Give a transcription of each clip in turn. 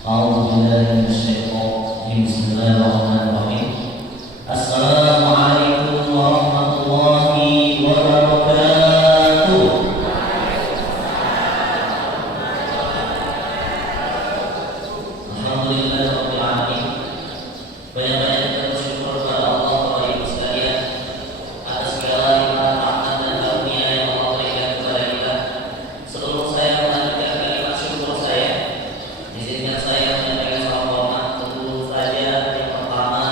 أعوذ بالله من الشيطان الرجيم. بسم الله الرحمن الرحيم. السلام عليكم ورحمة الله وبركاته. Alhamdulillah Rabbil Alamin. Banyak-banyak kita bersyukur kepada Allah Bapak Ibu sekalian atas segala limpahan rahmat dan karunia yang Allah berikan kepada kita. Sebelum saya melanjutkan kalimat syukur saya, izinkan saya menyampaikan salam hormat tentu saja yang pertama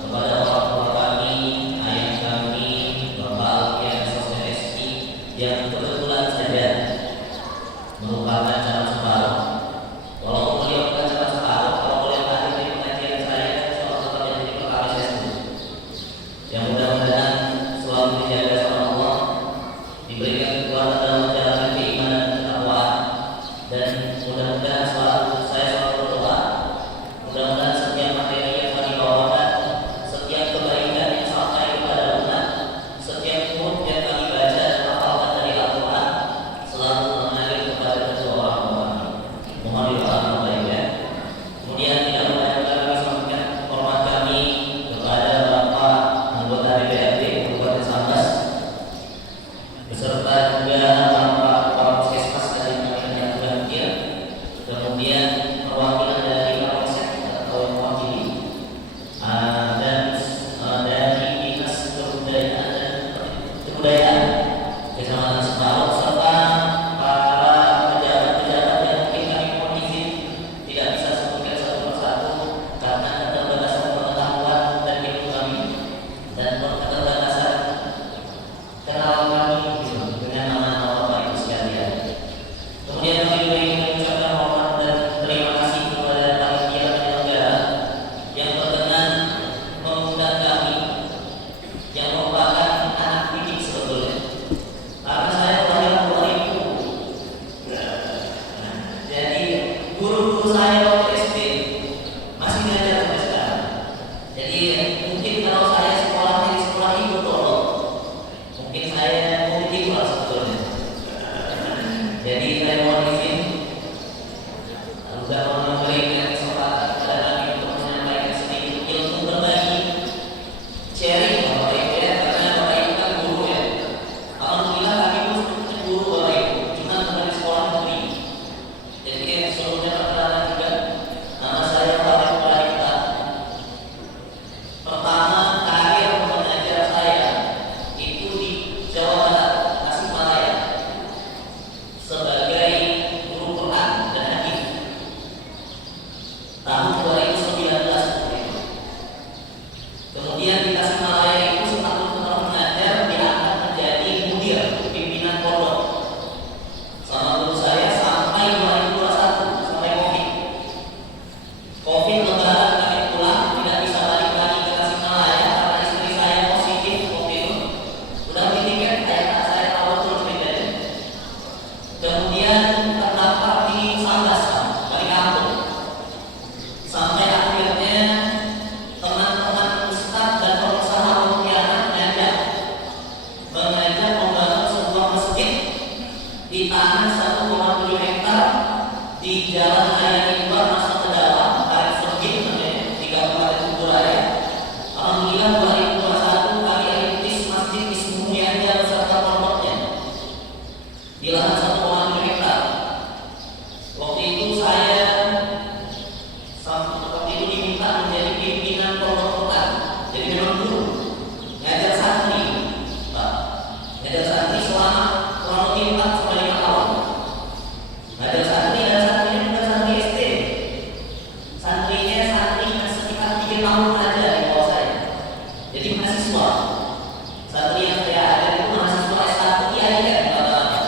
kepada orang tua kami, ayah kami, Bapak Alfian Sosmed SI yang kebetulan saja merupakan calon separuh. Walaupun beliau bukan calon separuh, kalau beliau hadir di pengajian saya, insya Allah tetap menjadi perkara saya sendiri. Yang mudah-mudahan selalu dijaga sama Allah, diberikan kekuatan dalam menjalankan keimanan dan ketakwaan, dan mudah-mudahan saya selalu berdoa. Mudah-mudahan setiap materi yang kami bawakan, setiap kebaikan yang sampai kepada umat, setiap huruf yang kami baca dan hafalkan dari Al-Quran selalu mengalir kepada kedua orang tua kami. Mohon doa Bapak Ibu ya. Kemudian tidak lupa juga kami sampaikan hormat kami kepada Bapak anggota DPRD Kabupaten Sambas beserta juga Bapak Kepala Puskesmas dari kami yang hadir. Kemudian perwakilan dari Kapolsek atau yang mewakili dan dari Dinas Kebudayaan Kecamatan Separuh serta para pejabat-pejabat yang mungkin kami mohon izin tidak bisa sebutkan satu persatu karena keterbatasan pengetahuan dan ilmu kami dan keterbatasan kenalan kami dengan nama-nama Bapak Ibu sekalian. Kemudian kami juga ingin mengucapkan hormat dan terima kasih kepada panitia penyelenggara yang berkenan mengundang kami yang merupakan anak didik sebetulnya. Karena saya lahir 2000, jadi guru-guru saya waktu SD masih ngajar sampai sekarang. Jadi mungkin kalau saya sekolahnya di sekolah ibu tolong, mungkin saya murid ibu lah sebetulnya. Jadi saya mohon izin sudah memberikan kesempatan kepada kami untuk menyampaikan sedikit ilmu berbagi sharing Bapak Ibu ya, karena Bapak Ibu kan guru ya. Alhamdulillah kami pun sebetulnya guru Bapak Ibu, cuma bukan di sekolah negeri. Jadi sebelumnya perkenalan juga, nama saya Farid Praita. Pertama karir mengajar saya itu di Jawa Barat, Tasikmalaya, sebagai guru Quran dan hadis tahun 2019. Kemudian di Tasikmalaya itu setelah mengajar diangkat menjadi mudir pimpinan pondok sama guru saya sampai 2021 sampai COVID lebaran kami pulang tidak bisa balik lagi ke Tasikmalaya karena istri saya positif waktu itu. Udah beli tiket kayak saya tahu betul ceritanya. Kemudian terdaftar di Sambas balik kampung sampai akhirnya teman-teman ustadz dan pengusaha Pontianak mengajak membangun sebuah masjid di tanah 1,7 hektar di Jalan Hayani 2 masuk ke dalam Tarik Sergin namanya di Kabupaten Kuburaya. Alhamdulillah 2021 kami rintis masjid di Semuanya beserta pondoknya di lahan 1,7 hektar. Waktu itu diminta menjadi pimpinan pondok Quran. Jadi memang guru ngajar santri, Pak. Ngajar santri selama kurang lebih 4 sampai 5 tahun. Ngajar santri dan santrinya bukan santri SD. Santrinya santri yang sekitar 3 tahun aja di bawah saya. Jadi mahasiswa. Santri yang saya ada itu mahasiswa S1 IAIN rata-rata.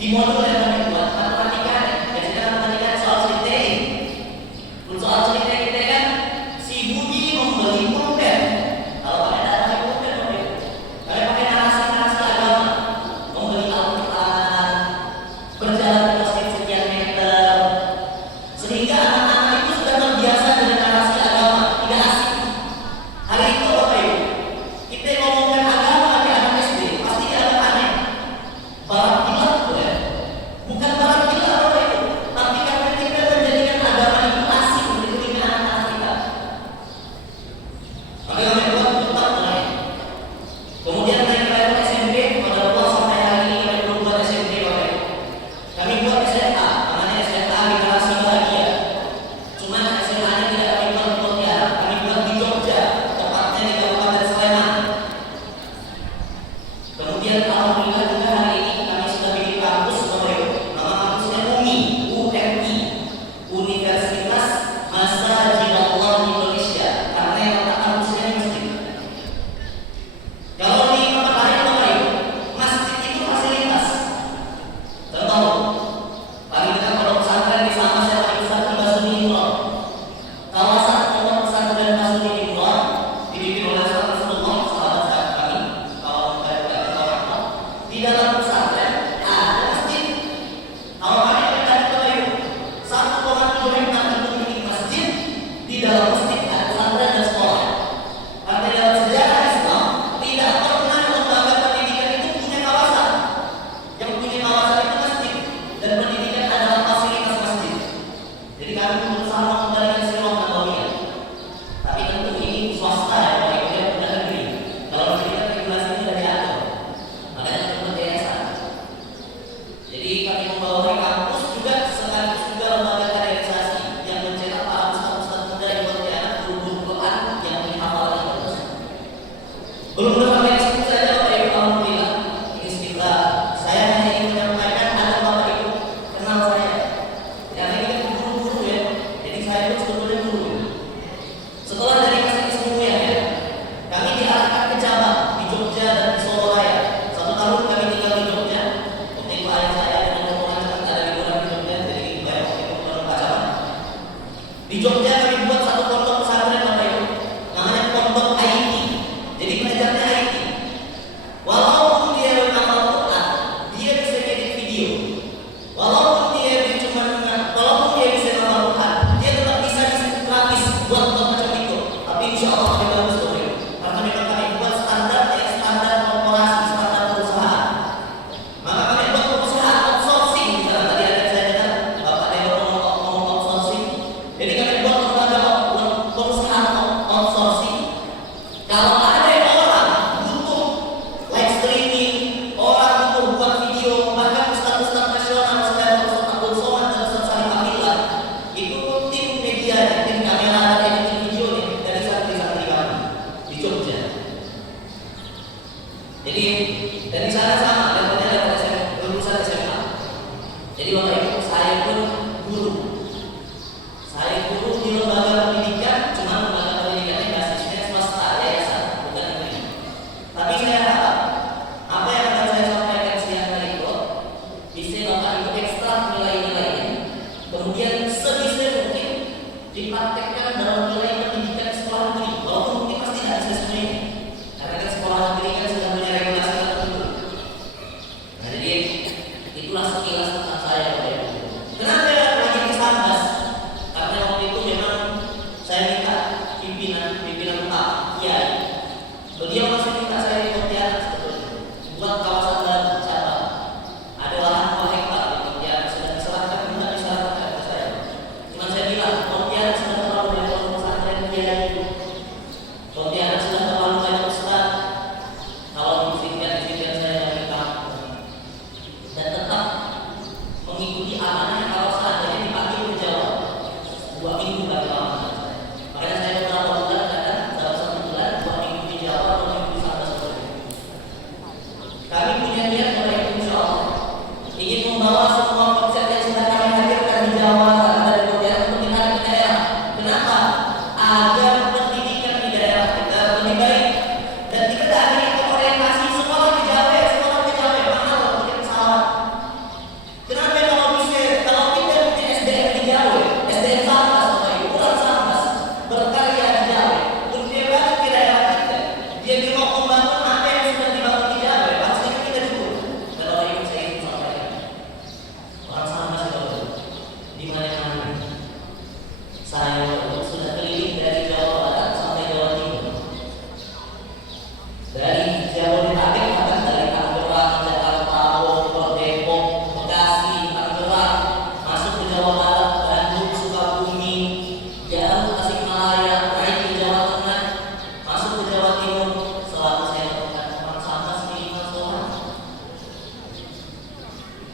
di modul yang kami buat matematika, biasanya matematika soal cerita. Untuk soal cerita kita kan si Budi membeli pulpen. Kalau pakai data pulpen, kalian pakai narasi agama, membeli Al-Quran, berjalan ke masjid sekian meter, sehingga anak-anak itu sudah terbiasa dengan narasi agama, tidak asing. Hari itu Bapak Ibu, kita ngomongkan agama ke anak SD, pasti dia agak aneh. Barat gila, bukan barat gila Bapak Ibu, tapi karena kita menjadikan agama itu asing di telinga anak-anak kita. Maka kami buat tetap mulai. Kemudian naik ke level SMP, pada Allah sampai hari ini kami belum buat SMP Bapak Ibu. Kami buat SMA, namanya SMA Generasi Bahagia. Cuman SMA-nya tidak kami buat di Pontianak, kami buat di Jogja, tepatnya di Kabupaten Sleman. Kemudian alhamdulillah juga hari ini kami sudah bikin kampus Bapak Ibu. Nama kampusnya UMI, Universitas Masjidallah Indonesia. Karena yang letak kampusnya di masjid. Kalau di tempat lain Bapak Ibu, masjid itu fasilitas. Contoh, paling dekat pondok pesantren di sana saya paling besar di Basuni Imron. Kawasan pondok pesantren Basuni Imron dibimbing oleh Rasulullah sahabat kami, kawan orang di dalam pesantren ada masjid. Kalau kami berkata Bapak Ibu, 1,7 hektar itu memiliki masjid, di dalam masjid ada pesantren dan sekolah. Karena dalam sejarah Islam tidak pernah lembaga pendidikan itu punya kawasan. Yang punya kawasan itu masjid, dan pendidikan adalah fasilitas masjid. Jadi kami berusaha mengembalikan silang nabawiyah. Tapi tentu ini swasta ya Bapak Ibu, ya bukan negeri. Kalau negeri kan regulasi ini sudah diatur, makanya tentu yayasan. Jadi kami membawahi kampus juga sekaligus juga lembaga kaderisasi yang mencetak para ustaz-ustaz muda di Pontianak guru-guru Quran yang punya hafalan bagus. Belum sampai di situ saja Bapak Ibu, alhamdulillah. Ini sekitar saya hanya ingin menyampaikan agar Bapak Ibu kenal saya. Karena ini kan guru-guru ya, jadi saya pun sebetulnya guru. Setelah dari kasih kesemuanya ya, kami diarahkan ke cabang di Jogja dan di Solo Raya. 1 tahun kami tinggal di Jogja. Waktu itu ayah saya dengan rombongan sangat ada liburan di Jogja, jadi bayar waktu itu ke cabang. Di Jogja kami buat satu pondok pesantren Bapak Ibu, namanya Pondok IT. Jadi belajarnya IT. Walaupun dia menghafal Quran, dia bisa edit video. Walaupun dia bisa menghafal Quran, dia tetap bisa desain grafis buat macam itu. Tapi insya Allah lebih bagus Bapak Ibu. Karena memang kami buat standar standar korporasi, standar perusahaan. Maka kami buat perusahaan outsourcing. Misalnya tadi ada saya dengar Bapak Dewa ngomong outsourcing. Jadi kami buat lembaga perusahaan outsourcing. Kalau ada orang butuh live streaming, orang butuh buat video, bahkan ustaz-ustaz nasional seperti Ustaz Abdul Somad dan Ustaz Salim Abdillah, itu tim media, tim kamera dan editing video dari santri-santri kami di Jogja. Jadi dari sana sama levelnya level SMA, lulusan SMA. Jadi Bapak Ibu, saya pun guru. Saya guru di lembaga pendidikan, cuma lembaga pendidikannya basisnya swasta, yayasan, bukan negeri. Tapi saya harap apa yang akan saya sampaikan siang hari itu bisa Bapak Ibu ekstra nilai-nilainya, kemudian sebisa mungkin dipraktekkan dalam nilai pendidikan sekolah negeri. Walaupun mungkin pasti tidak bisa semuanya, karena kan sekolah negeri kan sudah punya regulasi tertentu. Nah, jadi itulah sekilas tentang saya Bapak Ibu. Kenapa ya lagi ke Sambas? Karena waktu itu memang saya minta pimpinan utama Kiai. Beliau masih minta saya di Pontianak sebetulnya buat kawasan baru cabang. Ada lahan 2 hektar di Pontianak, sudah diserahkan enggak diserahkan ke saya. Cuma saya bilang Pontianak sudah terlalu banyak pesantren Kiai. Pontianak sudah terlalu banyak ustaz. Kalau diizinkan saya dari kampung. Dan tetap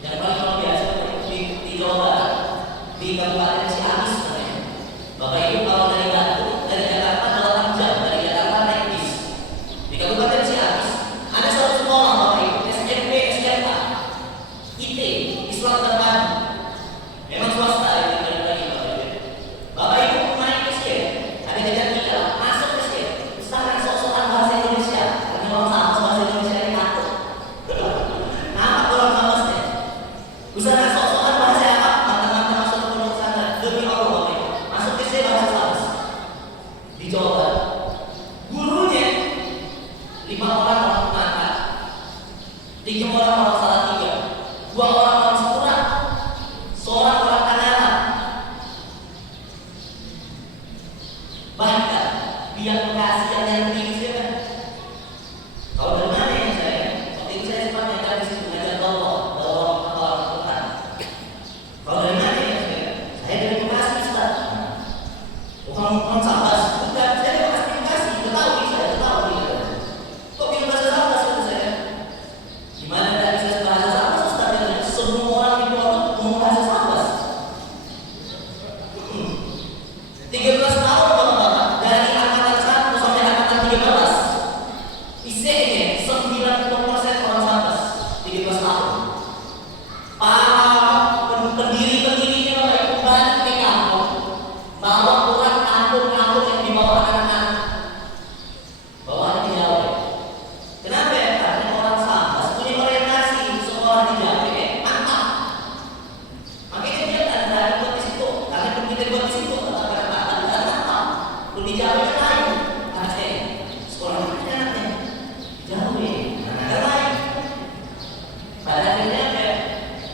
Yang paling luar biasa di Jawa Barat, di Kabupaten Ciamis namanya. Bapak Ibu kalau dari Batu, dari Jakarta 8 jam, dari Jakarta naik bis. Di Kabupaten Ciamis ada satu sekolah Bapak Ibu, SMP, SMA, IT, Islam dan Padi. Memang swasta ya, tidak lagi Bapak Ibu. Bapak Ibu naik bis ya, ada jajan tiga, masuk bis ya. Sekarang sok-sokan bahasa Indonesia, karena orang sama bahasa Indonesia ini takut. Nama orang kamusnya. Usaha sok-sokan bahasa apa? Mantap-mantap masuk ke pondok pesantren. Demi Allah Bapak Ibu. Masuk bis ya bahasa Salas. Di Jawa Barat. Gurunya 5 orang mengangkat, 3 orang salah tiga, 2 orang sempurna, seorang orang kanan. Bahkan biar kasih yang tinggi kan. Kalau dari mana ya saya? Waktu itu saya sempat ngajar di situ, ngajar Allah Al-Quran. Kalau dari mana ya saya? Saya dari Bekasi Ustaz. Orang Sabas, bukan saya dari Bekasi, saya tahu gitu. Kok bisa bahasa Sabas itu saya? Gimana tadi saya bahasa Sabas Ustaz? Semua orang di Pondok ngomong bahasa Sabas. 13 tahun Bapak-bapak, dari angkatan 1 sampai angkatan 13. IC-nya 90% orang Sabas, 13 tahun. Para pendiri-pendirinya Bapak Ibu balik ke kampung, bawa pulang kampung-kampung yang dibawa anak-anak. Bawaannya di Jawa. Kenapa ya? Karena orang Sabas punya orientasi sekolah di Jawa, mantap. Makanya dia kan berani buat di situ, karena kita buat di situ, kata-kata mantap. Di Jawa itu lain, anaknya sekolah itu anaknya jauh nih, anaknya lain. Pada akhirnya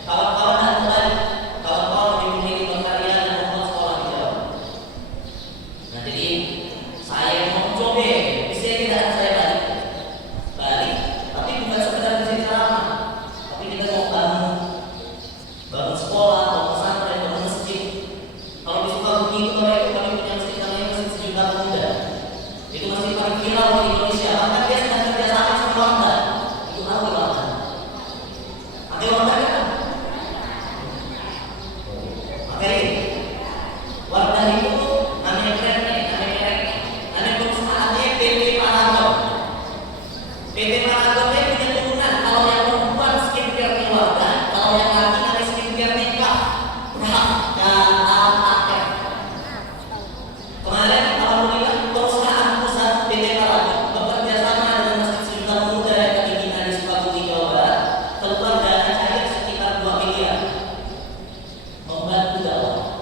kawan-kawan dan kembali, kawan-kawan yang memiliki berkarya dan membuat sekolah di Jawa. Nah jadi saya mau coba, bisa tidak saya balik, tapi bukan sekedar di ceramah, tapi kita mau bangun sekolah, bangun pesantren, bangun masjid. Kalau di Sukabumi itu kami punya masjid namanya Masjid Sejuta Pemuda. Itu masjid paling viral di Indonesia. Bahkan dia sedang kerjasama sama Wardah. Itu tahu Wardah? Ada Wardah kan? Makanya Wardah itu namanya brandnya, namanya mereknya, namanya perusahaannya PT Paragon. PT Paragonnya punya turunan. Kalau yang perempuan skincare-nya Wardah, kalau yang laki namanya skincare-nya Kak. Kemarin alhamdulillah perusahaan pusat PT Paragon bekerja sama dengan Masjid Sejuta Pemuda yang keinginan di Sukabumi Jawa Barat keluar dana cair sekitar 2 miliar membantu dakwah.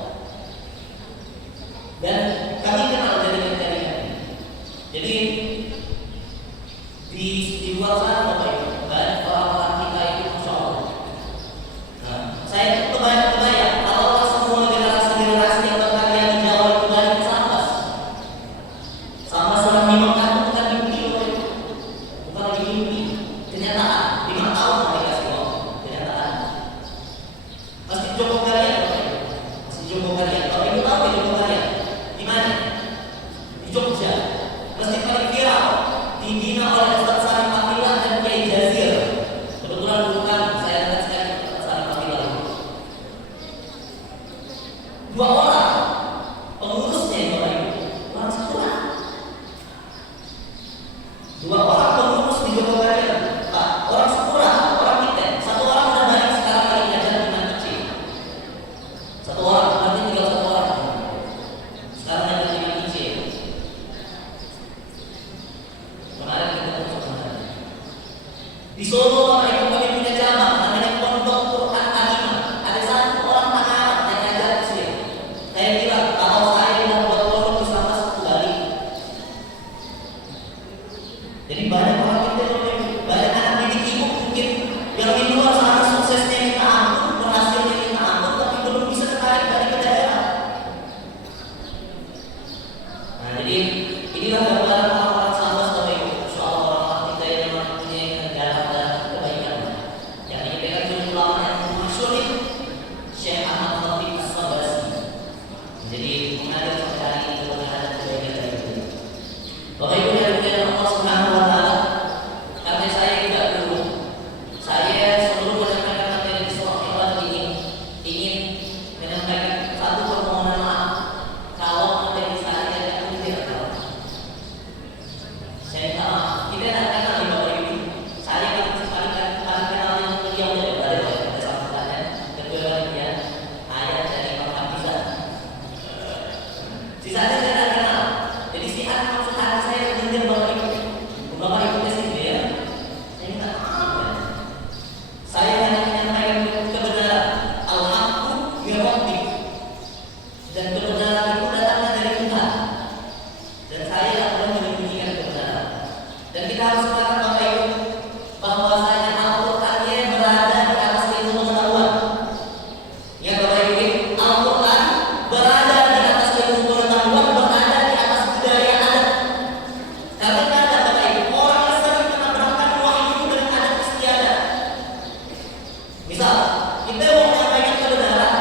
Misal kita mau menyampaikan kebenaran,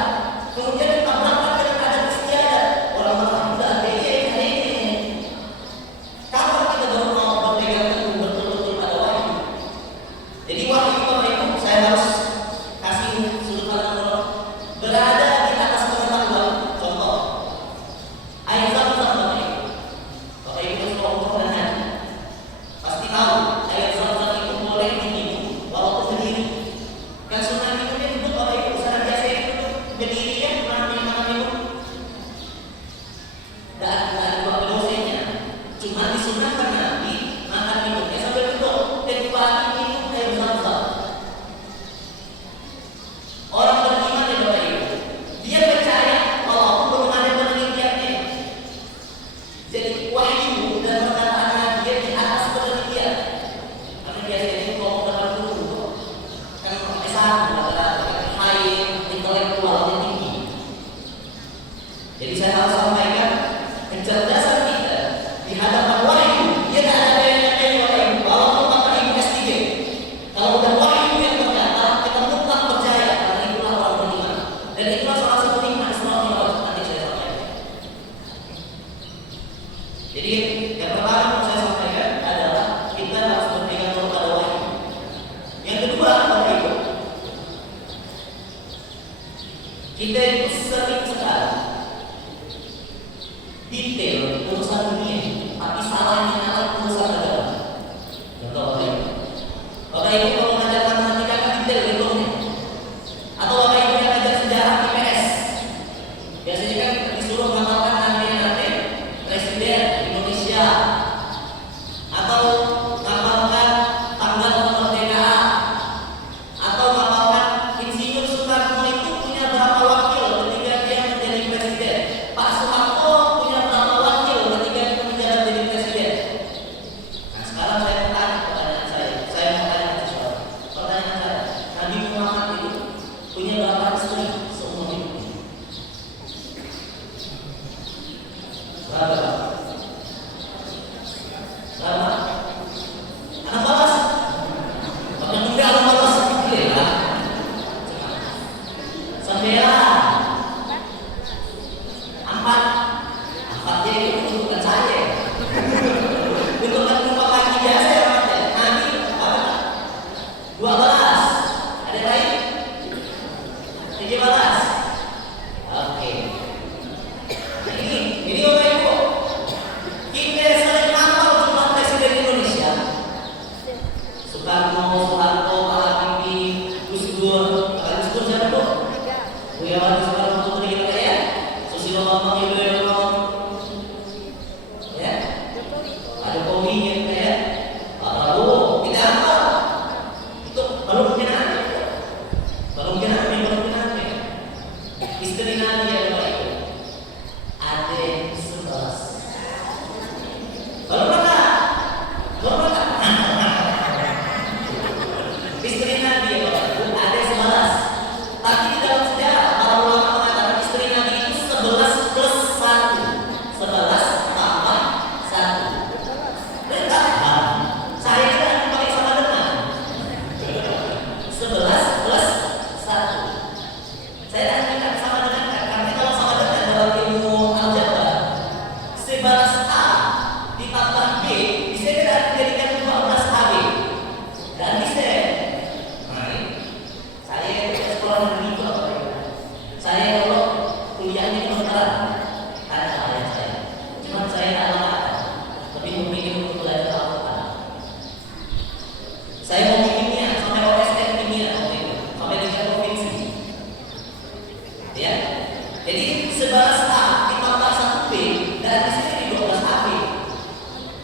kemudian kita berangkat dengan adat istiadat. Orang sudah ini. Kapan kita baru mau berpegang teguh betul-betul pada wahyu? Jadi wahyu Bapak Ibu, saya harus kasih sudut pandang orang berada di atas pengetahuan. Contoh, air zam-zam Bapak Ibu. Bapak Ibu sekelompok dan haji pasti tahu air zam-zam itu boleh diminum walaupun berdiri. Kan sunnah minumnya duduk Bapak Ibu, sana biasa itu berdiri ya, mana minum. Dan ada dua dosennya. Cuma disunahkan Nabi makan minumnya sambil duduk, kecuali minum air zam-zam. Orang beriman ya Bapak Ibu, dia percaya walaupun belum ada penelitiannya. Jadi wahyu dan perkataan Nabi dia di atas penelitian. Karena biasanya itu kalau dapat dulu kan S1 adalah high intelektualnya tinggi. Jadi saya harus sampaikan kecerdasan kita di hadapan wahyu. Dia tidak ada yang wahyu. Walaupun Bapak Ibu S3, kalau udah wahyu yang berkata, kita mutlak percaya karena itulah orang beriman. Dan itulah salah satu nikmat Islam yang harus nanti saya sampaikan. Jadi yang pertama yang saya sampaikan adalah kita harus berpegang teguh pada wahyu. Yang kedua, Bapak Ibu, kita itu sering sekali detail urusan dunia, tapi salahnya adalah urusan agama. Contoh Bapak Ibu, Bapak Ibu kalau mengajar matematika kan detail hitungnya, atau Bapak Ibu yang mengajar sejarah IPS, biasanya kan disuruh menghafalkan nanti presiden Indonesia, atau menghafalkan tanggal kemerdekaan, atau menghafalkan Insinyur Soekarno itu punya berapa wakil ketika dia menjadi presiden, Pak Soeharto punya berapa wakil ketika dia menjabat jadi presiden. Nah sekarang saya bertanya pertanyaan saya mau tanya sesuatu. Pertanyaan saya, Nabi Muhammad itu punya berapa istri seumur hidup? Berapa? Berapa? Anak balas? Orang muda anak balas? Gila. Sembilan. Empat jadi itu bukan saya. Itu kan lupa lagi biasa ya Mas ya. Nabi apa? 12. Ada lain? 17. Oke. Ini Bapak Ibu. Kita sering hafal jumlah presiden Indonesia. Soekarno, Soeharto, Pak Habibie, Gus Dur. Pak Gus Dur siapa Bu? Buya Wati Soekarno Putri kita ya. Susilo Bambang Yudhoyono. Ya. Pak Jokowi gitu ya. Pak Prabowo. Kita hafal. Itu baru mungkin ada. Baru mungkin ada. Istri Nabi ya Bapak Ibu. Ada 11. Baru berapa? Istri Nabi ya Bapak Ibu ada 11. Tapi di dalam sejarah para ulama mengatakan istri Nabi itu 11 plus 1. 11 tambah 1. Enggak. Saya tidak pakai sama dengan 11 plus 1. Saya tidak minta sama dengan karena kalau sama dengan dalam ilmu aljabar 11 A ditambah B bisa kita dijadikan 12 AB dan bisa. Saya itu sekolah negeri itu apa ya? Saya kalau kuliahnya kedokteran ada ayah saya. Cuma saya tak lama lebih memilih untuk belajar Al-Quran. Saya mau kimia sampai OSN kimia sampai 3 provinsi. Ya, jadi 11 A ditambah 1 B dan di sini 12 AB.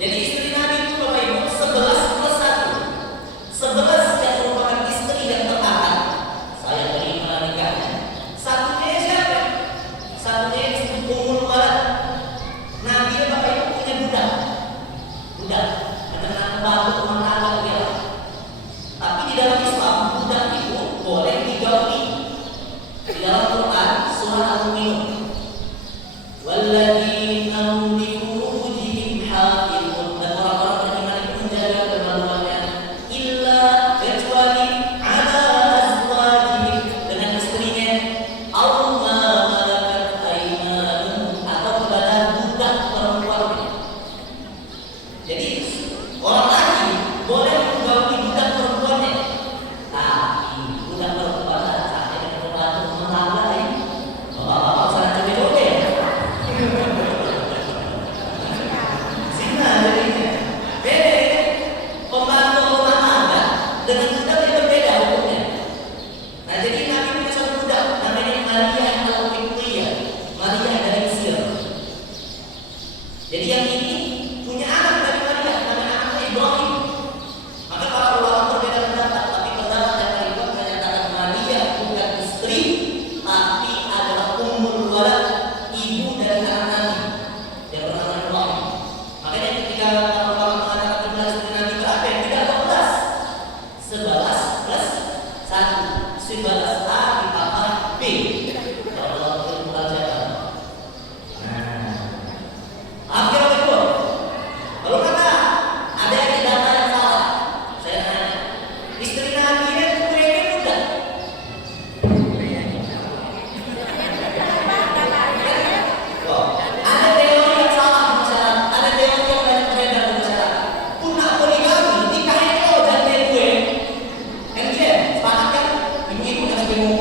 Jadi istri Nabi itu Bapak Ibu 11 plus 1. 11 yang merupakan istri yang tertahan. Saya terima nikahnya. Satunya siapa? Satunya disebut Ummul Walad. Nabi Bapak Ibu punya budak. Budak. Karena membantu rumah tangga dia. Tapi di dalam Islam budak itu boleh digauli. Di dalam Quran surah Al-Mu'minun. Walladzina hum li furujihim hafizun. Dan orang-orang yang beriman itu menjaga kemaluannya illa kecuali ala azwajihim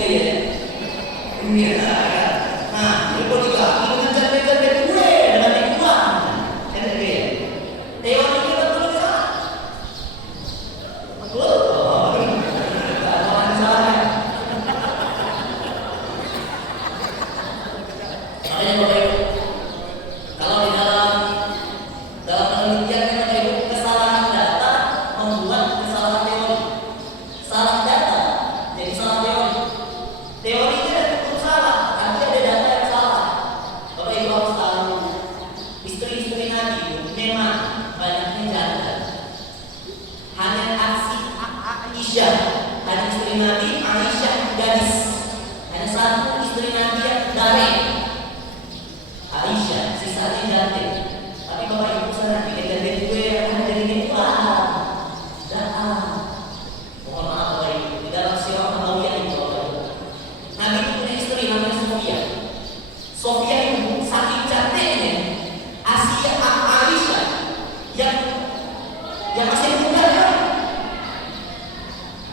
ya. Iya. Nah, ini kok dilatih dengan cara-cara gue dengan yang kuat. Kan ya. Teori kita betul salah. Betul. Kalau salah. Makanya Bapak Ibu, kalau di dalam penelitian Bapak Ibu, kesalahan data membuat kesalahan teori. Salah data jadi salah teori. Teorinya betul salah, tapi ada data yang salah. Bapak Ibu harus tahu, istri-istri Nabi memang banyaknya janda. Hanya Aisyah, hanya istri Nabi Aisyah gadis. Hanya satu istri Nabi yang dari Aisyah, sisanya janda. Tapi Bapak Ibu sadar, janda gue akan jadi wah, dah. Mohon maaf Bapak Ibu, di dalam sirah Nabawiyah itu Bapak Ibu, Nabi itu punya istri namanya Sofia. Sofia itu saking cantiknya Aisyah yang masih muda kan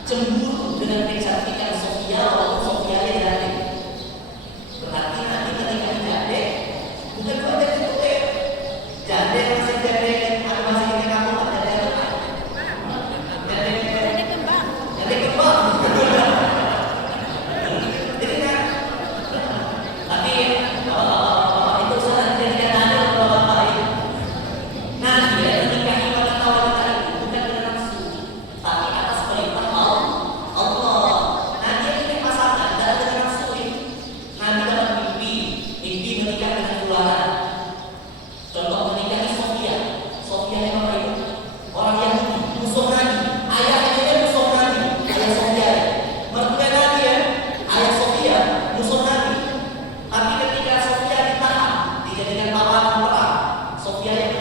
cemburu dengan kecantikan Sofia walaupun Sofia janda. Berarti nanti ketika janda bukan cuma janda masih janda atau masih kita kamu ada janda kembang. Jadi kan, tapi itu salah jadikan ada beberapa itu. Nanti ya menikahi wanita-wanita itu bukan dengan nafsu, tapi atas perintah Allah. Nanti ini pasangan tidak dengan nafsu ini. Nanti dapat mimpi menikah dengan keluarga. Contoh menikahi Sofia yang Bapak Ibu, orang Yahudi, musuh Nabi, ayahnya dia musuh Nabi, ayah Sofia, mertua Nabi ya, ayah Sofia, musuh Nabi. Tapi ketika Sofia ditahan, dijadikan tawanan perang, Sofia yang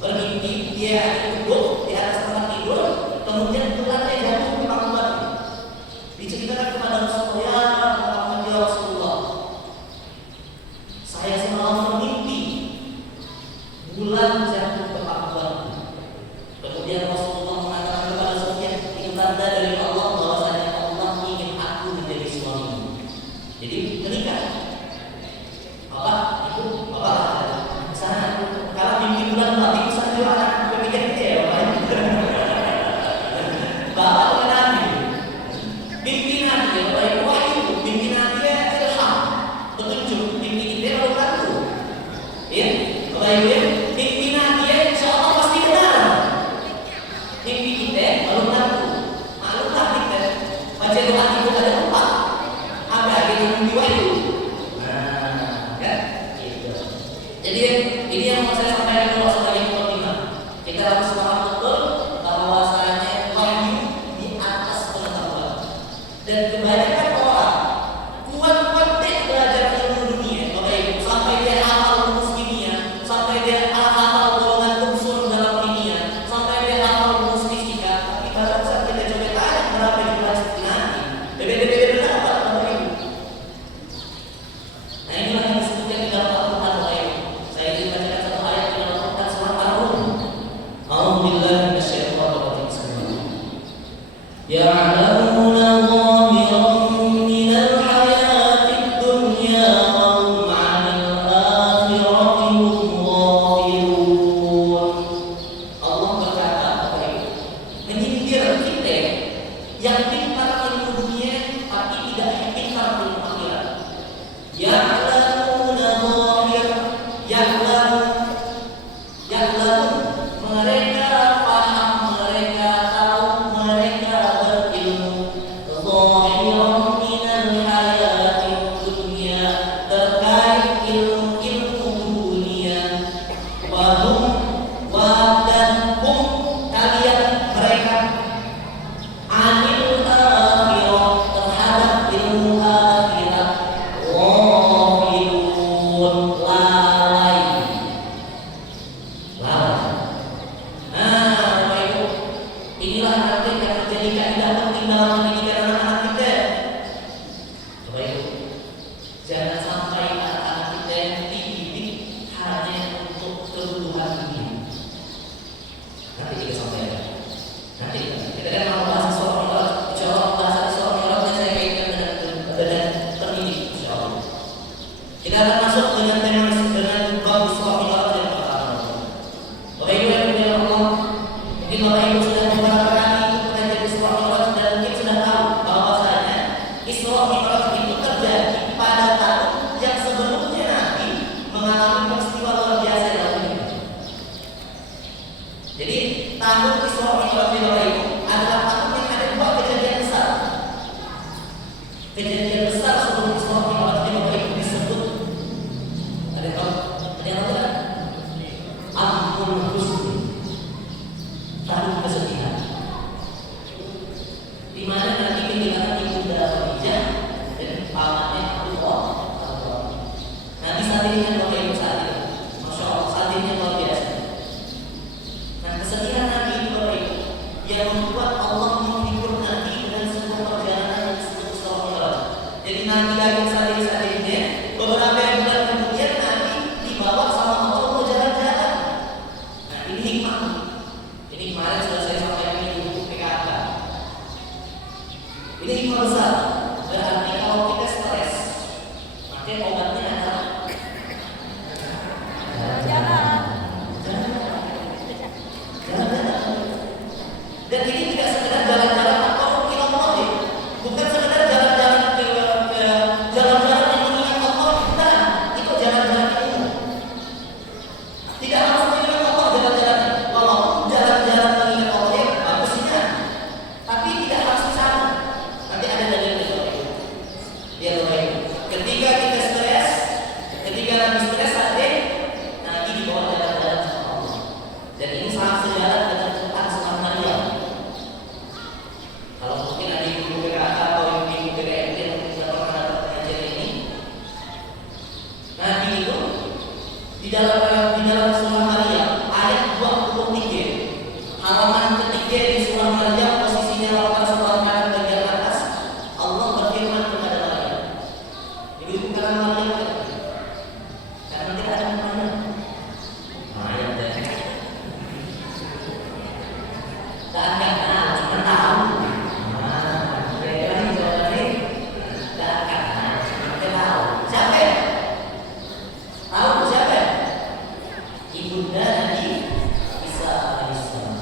bermimpi dia duduk di atas tempat tidur, kemudian bulannya jatuh ke pangkuan. Diceritakan kepada Rasulullah, ya Rasulullah, saya semalam bermimpi bulan jatuh ke pangkuan. Kemudian Rasulullah mengatakan kepada Sofia, itu tanda dari Allah bahwasanya Allah ingin aku menjadi suami. Jadi menikah. Bapak, Ibu, Bapak, sana kalau mimpi bulan Bapak Ibu sana juga anak berpikir gitu ya Bapak Ibu. Bapak bukan Nabi. Mimpi Nabi ya Bapak Ibu, wahyu, mimpi Nabi ya ilham, petunjuk, mimpi kita lalu tentu. Ya, Bapak Ibu ya, mimpi Nabi ya insya Allah pasti benar. Mimpi kita lalu tentu. Maklumlah kita baca doa itu ada 4. Ada yang mimpi wahyu. Jadi ini yang mau saya sampaikan dulu sebagai mukadimah. Kita harus paham betul bahwasanya wahyu di atas pengetahuan. Dan kebanyakan orang kuat-kuat belajar ilmu dunia, Bapak Ibu, sampai dia hafal rumus kimia, sampai dia hafal golongan unsur dalam kimia, sampai dia hafal rumus fisika. Tapi pada saat kita coba tanya berapa di kelas nanti, beda-beda berapa Bapak Ibu? Nah inilah yang disebutkan di dalam Al-Quran Bapak Ibu. Saya ingin bacakan satu ayat di dalam Al-Quran surah Ar-Rum. A'udzubillahi minasyaitonir rajim. Ya'lamuna zahiran minal hayatid dunya wa hum 'anil akhirati hum ghafilun. Allah berkata Bapak Ibu, menyindir kita yang pintar ilmu dunia tapi tidak pintar ilmu akhirat. Ya'lamuna zahiran, mereka paham, mereka tahu, mereka berilmu. Zahiran minal hayatid dunya, terkait ilmu dunia. Dan kalian mereka anil akhirah, terhadap ilmu akhirat. Ghafilun, lalai. Nah Bapak Ibu, inilah nanti yang menjadi kaidah penting dalam pendidikan anak-anak kita. Kejadian besar sebelum Isra Mi'raj itu disebut ada yang tahu? Ada yang tahu kan? Amul Husni, tahun kesedihan, di mana nanti kehilangan ibunda Khadijah dan pamannya Allah. Nabi saat ini kan luar biasa, masya Allah, saat ini luar biasa. Nah, kesedihan Nabi itu yang membuat Allah menghibur Nabi dengan sebuah perjalanan yang disebut Isra Mi'raj. Jadi Nabi lagi sadar-sadarnya beberapa bulan kemudian Nabi dibawa sama Allah untuk jalan-jalan. Nah, ini hikmah. Ini kemarin sudah saya sampaikan di buku PKK. Ini hikmah besar. Berarti kalau kita stres, maka obatnya adalah jalan-jalan. Dan ini tidak sekedar jalan-jalan atau kilometer, bukan sekedar jalan-jalan ke jalan-jalan yang mengingat Allah, bukan. Itu jalan-jalan umum. Tidak harus mengingat Allah jalan-jalan. Walaupun jalan-jalan mengingat Allah yang bagusnya, tapi tidak harus ke sana. Nanti ada dalilnya itu. Ya baik. Ketika kita stres, ketika lagi stres ada, nanti dibawa jalan-jalan sama Allah. Dan ini sangat sejalan dengan Quran surat Maryam. Kalau mungkin ada ibu PKK atau ibu PKMT yang tidak pernah dapat pengajian ini, Nabi itu di dalam surah Maryam ayat 23, halaman ketiga di surah Maryam posisinya 8 kanan bagian atas, Allah berfirman kepada Maryam. Ibu kanan Maryam kan? Karena tidak ada Maryam. Maryam deh. Tak kenal, cuma tahu. Siapa? Tahu siapa? Ibunda Nabi Isa alaihissalam.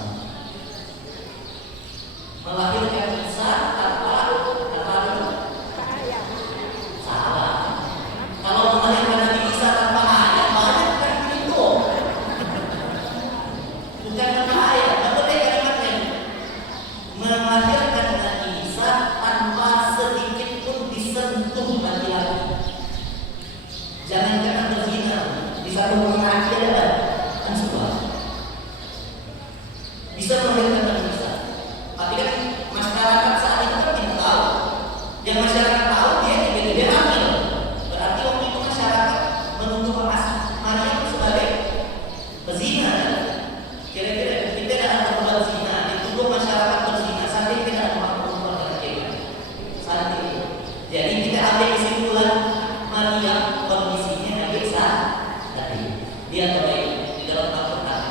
Melahirkan Isa tanpa salah. Kalau melahirkan Nabi Isa tanpa ayah, banyak kan itu. Bukan tanpa ayah, betul deh kalimatnya. Melahirkan Nabi Isa tanpa sedikit pun disentuh laki-laki. Jangankan berzina, di satu laki ada kan semua bisa melahirkan Nabi Isa. Tapi kan masyarakat saat itu kan tidak tahu. Yang masyarakat tahu dia tiba-tiba hamil. Berarti waktu itu masyarakat menuduh Maryam sebagai pezina. Kira-kira kita tidak ada berbuat zina, dituduh masyarakat berzina. Saat ini kita ada perempuan dengan dia. Saat ini. Jadi kita ambil kesimpulan Maryam kondisinya Nabi Isa tadi. Dia terbaik di dalam Al-Quran.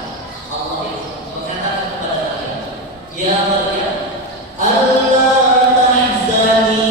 Allah yang mengatakan kepada Maryam, Ya Maryam, Allah tahzani,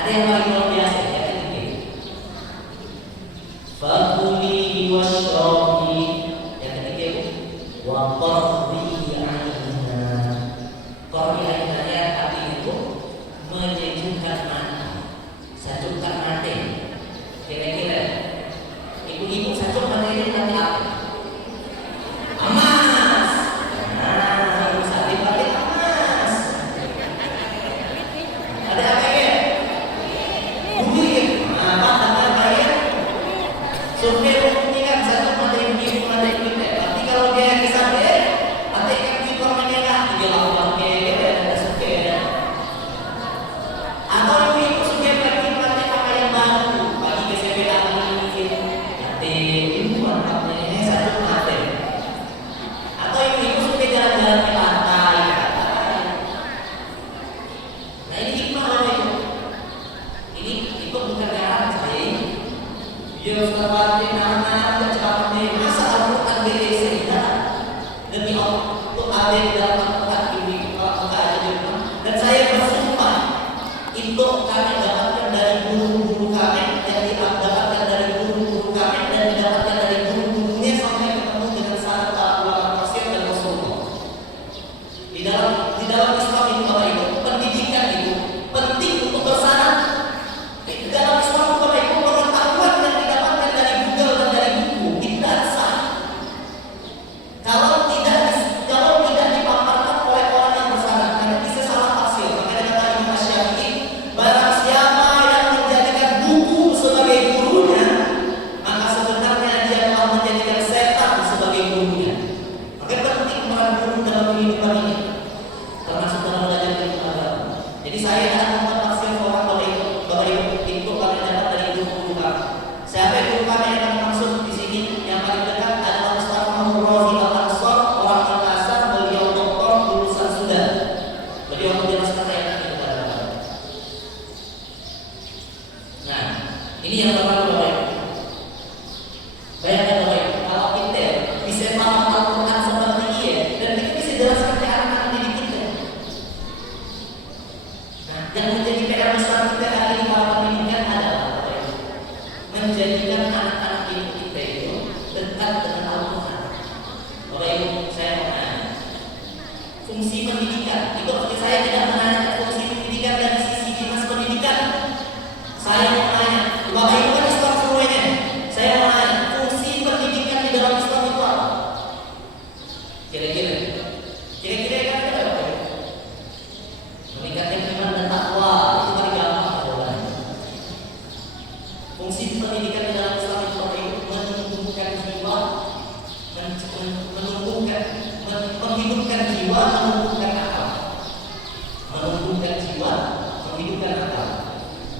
Ada yang paling luar biasa ya ini. Fakuli washrabi, yang ketiga wa qarri aina. Qarri ainanya artinya itu menyejukkan mata, sejukkan mata. Kira-kira ibu-ibu sejuk mata ini nanti apa? Amas. Nah, ibu saat dipakai amas. Ada apa ya? Bukit. Apa ya? Survei ini kan satu mata ibu mata ibu. Tapi kalau dia kisah mata ibu permainnya dia lakukan kayak ada survei ya. Atau ibu survei lagi mata apa yang baru bagi kesehatan ini. Nanti ibu anaknya ini satu mata. Atau ibu survei jalan-jalan ke pantai. Nah ini hikmah loh itu. Ini itu bukan arahan saya. Dia setelah anak-anak kecepatan masa Al-Quran BDC demi Allah itu ada di dalam Al-Quran ini dan saya bersumpah itu kami dapatkan dari guru-guru kami yang didapatkan dari guru-guru kami dan didapatkan dari guru-gurunya sampai ketemu dengan sahabat ulama tafsir dan Rasulullah. Di dalam Islam itu Bapak Ibu, pendidikan itu penting untuk bersaraf. Di dalam Islam Bapak Ibu, pengetahuan yang didapatkan dari Google dan dari buku tidak sah. Kalau tidak dipaparkan oleh orang yang bersaraf, karena bisa salah tafsir. Makanya kata Imam Syafi'i, barang siapa yang menjadikan buku sebagai gurunya, maka sebenarnya dia telah menjadikan setan sebagai gurunya. Maka penting peran guru dalam kehidupan ini, termasuk dalam belajar ilmu agama. Jadi saya akan membuat tafsir orang Bapak Ibu itu kami dapat dari guru-guru kami. Siapa guru kami yang kami maksud di sini? Yang paling dekat adalah Ustaz Muhammad Razi Al-Ansar, orang Makassar, beliau doktor lulusan Sudan. Beliau menjelaskan ayat ini kepada kami. Nah, ini yang pertama Bapak Ibu. Bayangkan Bapak Ibu, kalau kita bisa paham Al-Quran seperti ini dan kita bisa jelaskan ke anak-anak didik kita. Nah, yang menjadi PR besar kita hari ini para pendidikan adalah Bapak Ibu, menjadikan anak-anak didik kita itu dekat dengan Al-Quran. Bapak Ibu, saya mau tanya, fungsi pendidikan itu artinya saya tidak menanyakan fungsi pendidikan dari sisi dinas pendidikan. Saya mau tanya, Bapak Ibu kan Islam semuanya. Saya mau tanya, fungsi pendidikan di dalam Islam itu apa? Kira-kira kan ada Bapak Ibu? Meningkatkan iman dan takwa itu paling gampang adalah. Fungsi pendidikan di dalam Islam itu Bapak Ibu menumbuhkan jiwa, menghidupkan jiwa, menumbuhkan akal. Menumbuhkan jiwa, menghidupkan akal.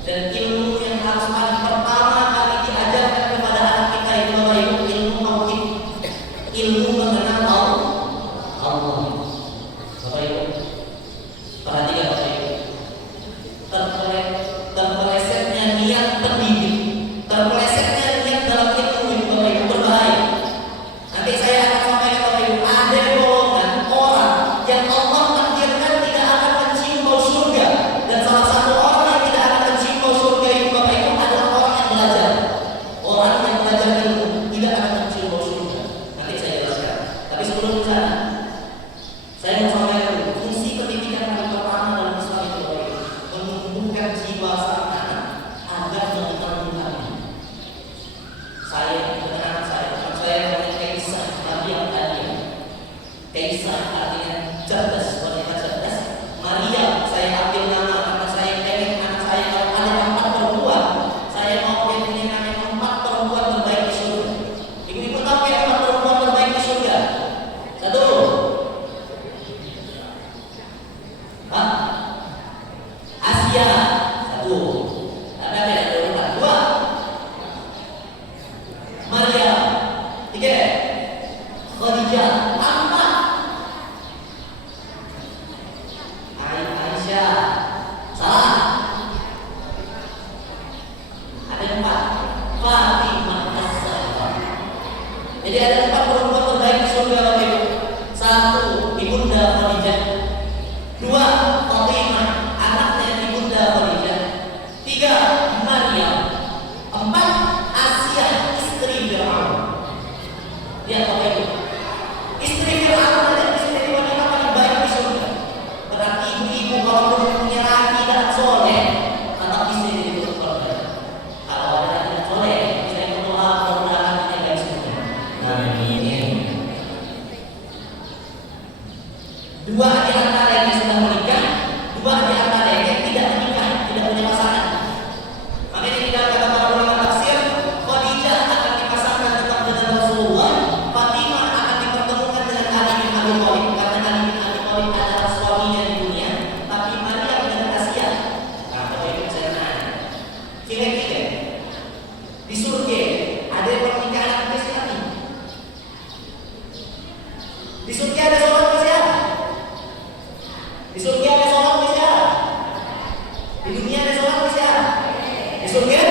Dan ilmu yang harus paling pertama kali diajarkan kepada anak kita itu Bapak Ibu, ilmu tauhid, ilmu mengenal Allah. Bapak Ibu, perhatikan Bapak Ibu, terpelesetnya niat pendidik, terpelesetnya niat dalam ilmu ini Bapak Ibu berbahaya. Nanti saya akan sampaikan Bapak Ibu, ada golongan orang yang Allah takdirkan tidak akan mencium bau surga, dan salah satu orang yang tidak akan mencium bau surga itu Bapak Ibu adalah orang yang belajar. Orang yang belajar ilmu tidak akan mencium bau surga. Nanti saya jelaskan. Tapi sebelum ke sana, saya mau sampaikan dulu fungsi pendidikan yang pertama dalam Islam itu Bapak Ibu, menumbuhkan jiwa sang anak agar mengenal Tuhannya. Saya dengan anak saya punya Kaisar Maria tadi. Kaisar artinya cerdas, wanita cerdas. Maria saya ambil nama karena saya pengen anak saya kalau ada 4 perempuan, saya mau dia punya anak 4 perempuan terbaik di surga. Ibu-ibu tahu ya 4 perempuan terbaik di surga? Satu. Asia. Satu. Ada beda urutan. 2. Maria. 3. Khadijah. 4. Aisyah. Salah. Ada 4. Fatimah as-Zahra. Jadi ada 4 perempuan terbaik di surga Bapak Ibu. 1. Ibunda Khadijah. 2. Fatimah, anaknya Ibunda Khadijah. 3. Tiga, Maryam. Empat, Asia, istri Fir'aun. Lihat Bapak Ibu, istri Fir'aun adalah istri wanita paling baik di surga. Berarti ibu-ibu kalau belum punya laki dan soleh, tetap istri itu surga. Kalau ada laki dan soleh, istri berdoa mudah-mudahan kita di surga. Amin. Dua di antara yang sudah menikah, dua di antara yang tidak menikah, tidak punya pasangan. Makanya tidak kata para ulama tafsir, Khadijah akan dipasangkan tetap dengan Rasulullah, Fatimah akan dipertemukan dengan Ali bin Abi Thalib karena Ali bin Abi Thalib adalah suaminya di dunia, tapi Maryam dengan Asia. Nah, kalau itu saya nanya, kira-kira di surga ada pernikahan Kristen? Di surga ada sholat Kristen? Di surga ada sholat Kristen? Di dunia ada sholat Kristen? Di surga?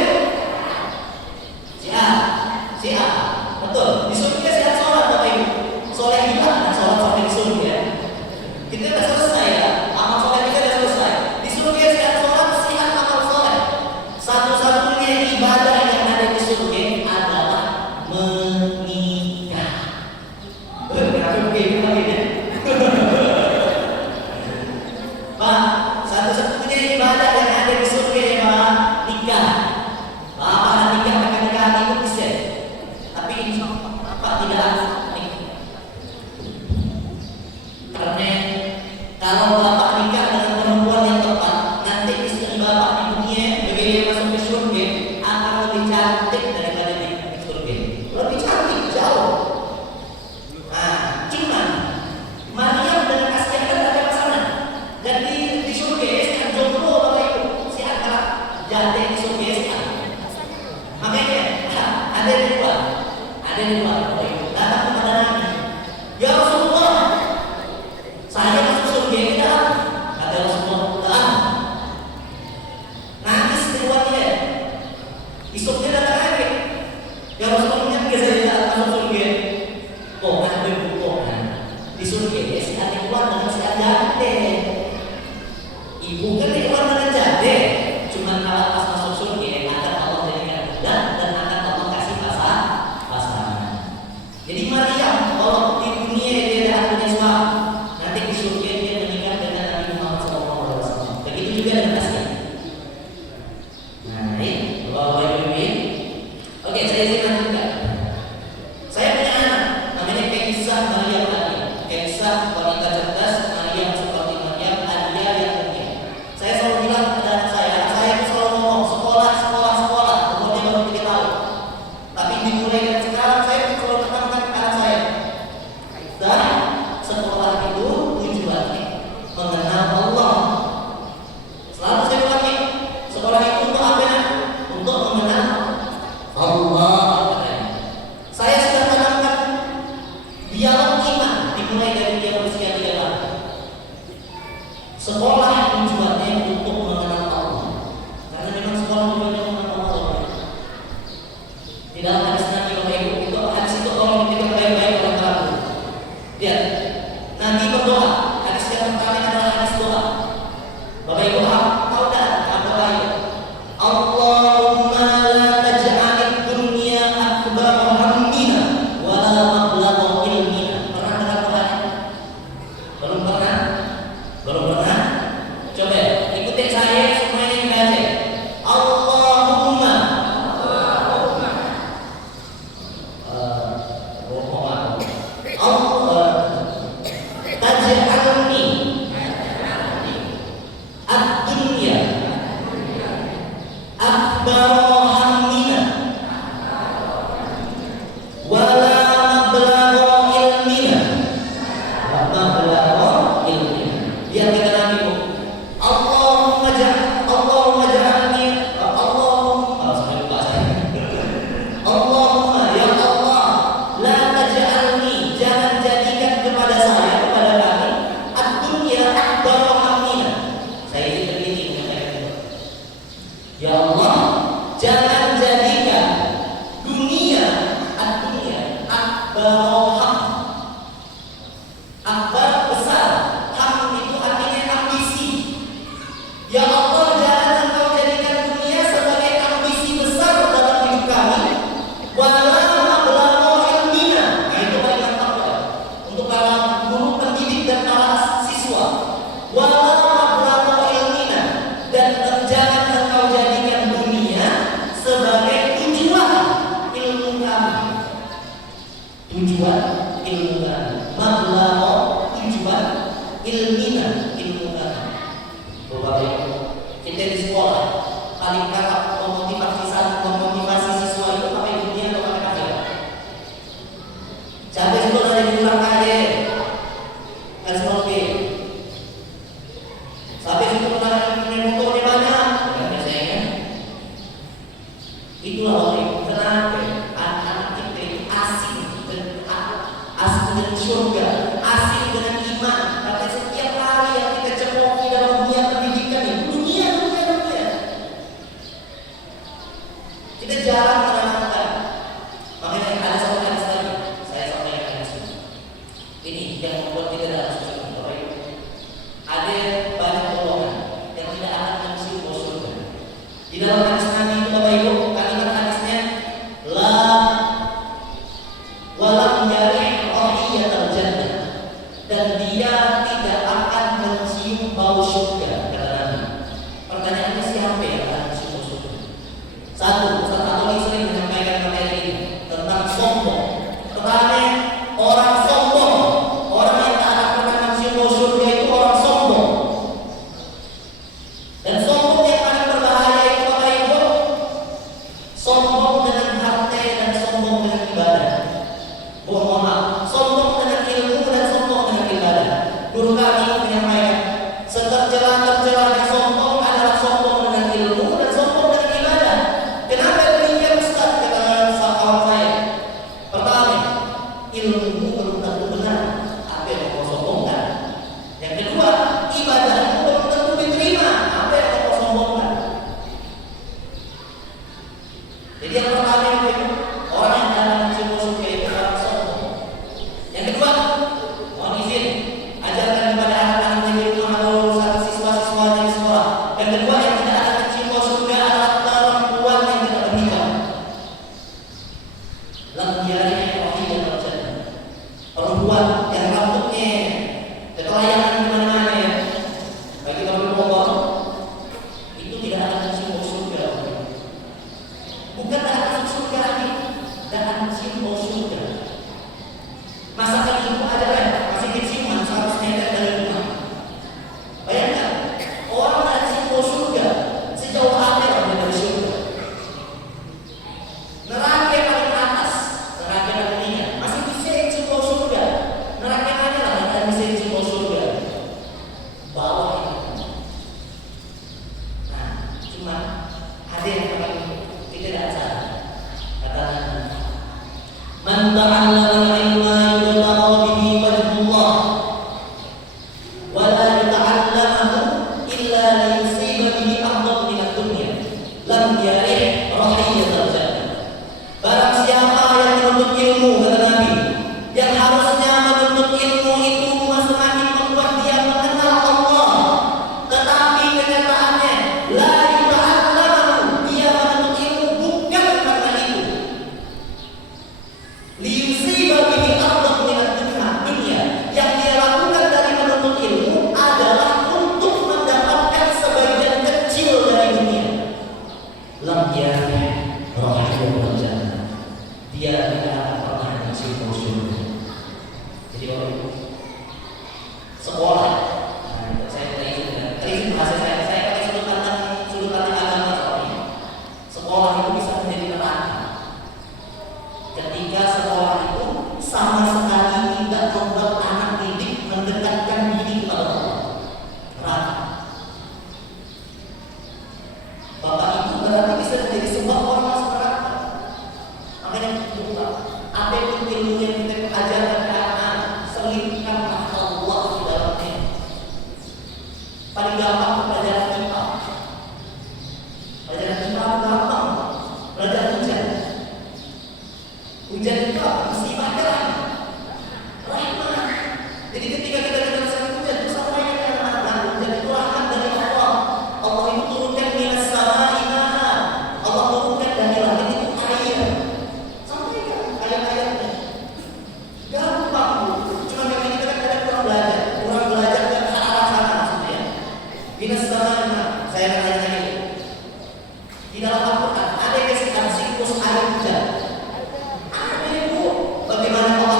Siap, betul. Di surga siap sholat Bapak Ibu. Soleh gimana sholat sampai di surga? Kita sudah selesai ya, amal soleh kita sudah selesai. Di surga siap sholat, siap amal soleh. Satu-satunya ibadah yang ada di surga adalah menikah. Kenapa begitu lagi ya? Pak, satu-satunya ibadah yang ada di surga ya Pak, nikah. Bapak akan nikah dengan nikahan itu bisa. Tapi insya Allah Pak tidak nikah. Karena kalau Bapak nikah dengan perempuan yang tepat, nanti istri Bapak di dunia begitu masuk ke surga akan lebih cantik daripada di surga. Lebih cantik jauh. Nah, cuman Maryam dengan Asia kan ada pasangan. Dan di surga si jomblo Bapak Ibu, si antara janda di surga si makanya ada di luar Bapak Ibu datang kepada Nabi, ya Rasulullah, saya masuk surga tidak? Kata Rasulullah, tidak. Nangis keluarnya, isuknya datang lagi, ya Rasulullah saya tidak masuk surga. Oh, Nabi bukan di surga si adik keluar dengan si janda. Ibu kan keluar dengan janda, cuman kalau pas masuk surga akan Allah jadikan budak dan akan Allah kasih pasangan. Jadi Maryam kalau di dunia dia tidak punya suami, nanti di surga dia menikah dengan Nabi Muhammad SAW. Begitu juga dengan Asia. Nah, ini Bapak Ibu. Oke, saya izin lanjutkan. Saya punya anak, namanya Kaisah Maryam tadi. Kaisah wanita cerdas, Maryam seperti Maryam, Adia yang mulia. Saya selalu bilang kepada anak saya itu selalu ngomong sekolah, umurnya baru 3 tahun. Tapi dimulai dari sekarang saya selalu tekankan ke anak saya. Dan sekolah itu tujuannya mengenal Allah. Selalu saya ulangi, sekolah itu untuk apa? Untuk mengenal Allah. Saya sudah tanamkan dialog iman dimulai dari dia berusia 3 tahun. Sekolah tujuannya untuk mengenal Allah. Karena memang sekolah tujuannya mengenal Allah. Di dalam hadis Nabi Bapak Ibu, itu hadis itu tolong dipegang baik-baik oleh para guru. Lihat, Nabi berdoa. Hadis yang pertama adalah hadis doa. Bapak Ibu tahu tak apa itu? Allahumma la taj'alid dunya akbar hammina wa la mablagha ilmina. Pernah dengar doanya? Belum pernah? Coba ikuti saya semuanya yang baca. Allahumma taj'alni ad-dunya akbar hammina wa la mablagha ilmina. Lihat kata Nabi, Allahumma ja'alni Allahumma ya Allah, la taj'alni, jangan jadikan kepada saya, kepada kami ad-dunya akbar hammina. Saya ini tergini. Ya Allah, tujuan ilmu kami. Mablagho tujuan ilmina ilmu kami. Bapak Ibu, kita di sekolah paling kakak memotivasi siswa itu pakai dunia atau pakai akhirat? Sampai itu ada di ulang aja, harus ngopi. Sampai itu ada punya motornya banyak, kan biasanya. Itulah Bapak Ibu, kenapa anak-anak kita itu asing dengan surga, asing dengan iman. Karena setiap hari yang kita cemoki dalam dunia pendidikan ini, dunia. Kita jarang menanamkan. Makanya ada satu hadis lagi, saya sampaikan di sini. Ini yang membuat kita tidak harus bersyukur. Ada banyak golongan yang tidak akan masuk ke surga. Di dalam hadis Nabi itu Bapak Ibu, kalimat hadisnya la walam yarih rahiyatal jannah, dan dia tidak akan mencium bau surga, kata Nabi. Pertanyaannya, siapa yang akan mencium surga? Satu, Ustaz Antoni sering menyampaikan materi ini tentang sombong. Pertama, orang sombong, orang yang tak akan pernah mencium bau surga itu orang sombong. Dan sombong yang paling berbahaya itu Bapak Ibu, sombong dengan harta dan sombong dengan ibadah. Mohon maaf, sombong dengan ilmu dan sombong dengan ibadah. Guru kami menyampaikan, setercela-tercelanya sombong adalah sombong dengan ilmu dan sombong dengan ibadah. Kenapa demikian Ustaz? Kata kawan saya. Pertama, ilmu belum tentu benar, apa yang kau sombongkan. Yang kedua, ibadahmu belum tentu diterima, apa yang kau sombongkan. Jadi yang pertama itu orang yang dalam mencium surga itu orang sombong. Yang kedua, mohon izin, ajarkan kepada anak-anak yang di rumah atau siswa-siswanya di sekolah. Yang kedua, yang tidak akan mencium surga adalah perempuan yang tidak menikah. Lam yarih rahiyatal jannah. Perempuan yang rambutnya ketelayangan di mana-mana ya. Bagi Bapak Ibu, itu tidak akan mencium surga. Bukan tak akan masuk surga lagi, tak akan mencium surga. Masakan ibu ada kan? Masih keciuman 100 meter dari rumah. Bayangkan, orang tak mencium surga, sejauh apa orang dari surga? Neraka yang paling atas, neraka yang dunia, masih bisa mencium surga. Neraka mana lah yang bisa mencium surga? Bawah itu. Nah, cuma ada yang paling kita tidak sadar. Kata Nabi, man ta'allama ilma yubtagha bihi wajhullah wa la yata'allamahu illa liyusiba bihi afdal min ad-dunya lam yarih rahiyatal jannah. Barang siapa yang menuntut ilmu, kata Nabi, yang harusnya menuntut ilmu itu semakin membuat dia mengenal Allah, tetapi kenyataannya la yata'allamahu, dia menuntut ilmu bukan karena itu. Liyusiba bihi afdal min ad-dunya, yang dia lakukan dari menuntut ilmu adalah untuk mendapatkan sebagian kecil dari dunia. Lam yarih rahiyatal jannah, dia tidak akan pernah mencium surga. Jadi Bapak Ibu, sekolah, saya tadi bahasa saya pakai sudut pandang agama seperti ini. Sekolah itu bisa menjadi neraka ketika sekolah itu sama sekali tidak membuat anak didik mendekatkan diri kepada Allah. Neraka. Bapak Ibu berarti bisa menjadi sebab orang masuk neraka. Makanya lupa, apapun ilmu yang kita ajarkan ke anak, selipkanlah Allah di dalamnya. Paling gampang pelajaran IPA. Pelajaran IPA gampang. Pelajaran hujan. Hujan itu musibah kan? Rahmat. Jadi ketika kita menyelesaikan hujan, itu sama yang anak-anak. Hujan itu rahmat dari Allah. Allah itu turunkan minas sama'i ma'a. Allah turunkan dari langit itu air. Sampai kan ayat-ayatnya. Gampang. Cuma memang kita kan kadang kurang belajar ke arah sana maksudnya. Minas sama'i ma'a. Saya akan tanya lagi. Di dalam Al-Quran ada yang siklus air hujan. Ada Ibu, bagaimana Allah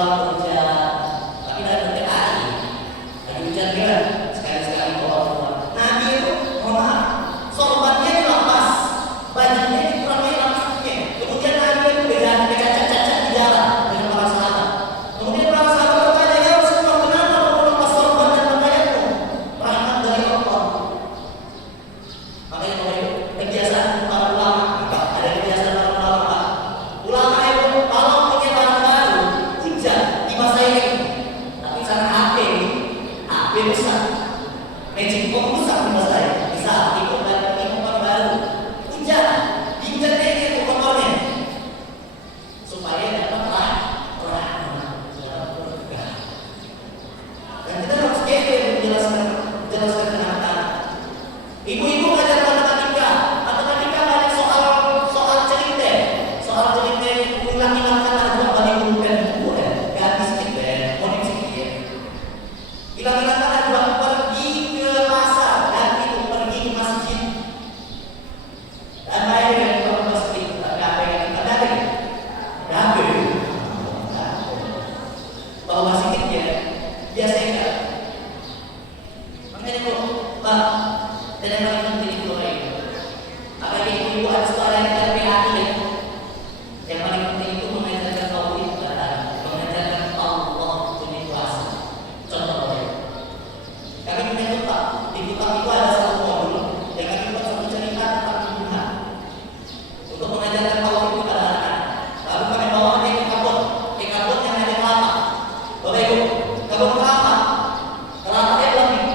pulang kerja, tapi datang ke hari lagi hujan kan, sekali-sekali bawa keluar. Nabi itu, mohon maaf, sorbannya dilepas, bajunya dikurangi lapasnya. Kemudian Nabi itu bercacat-cacat di jalan dengan para sahabat. Kemudian para sahabat bertanya, ya Rasulullah, kenapa kamu lepas sorban dan pakaianmu? Rahmat dari Allah. Makanya kalau itu kebiasaan para ulama, ada kebiasaan para ulama. Ulama itu kalau punya barang baru, hujan dibasahin. Tapi karena HP rusak, magic box rusak dibasahin. Bisa ikut barang baru, hujan, dihujannya itu kotornya, supaya dapat rahmat. Dan kita harus menjelaskan kenapa. Ibu-ibu ngajar matematika banyak soal cerita, ulang-ulang kata dua kali bukan buku ya, ganti sedikit ya, modif sedikit ya. Ulang-ulang kata dua, pergi ke pasar, ganti pergi ke masjid. Dan bayar dengan ke masjid, ada bawa sedikit ya, biasanya enggak. Makanya kok, Pak, dan yang paling penting itu apa itu? Apalagi ibu ada sekolah yang PAI ya. Yang paling penting itu mengajarkan tauhid dan mengajarkan Allah punya kuasa. Contoh ya. Kami punya Tutang. Di Tutang itu ada satu modul yang kami buat satu cerita tentang Tuhan untuk mengajarkan tauhid kepada anak. Lalu kami bawa dia ke kabut yang ada kelapa. Bapak Ibu, kabut kelapa dia belum nih.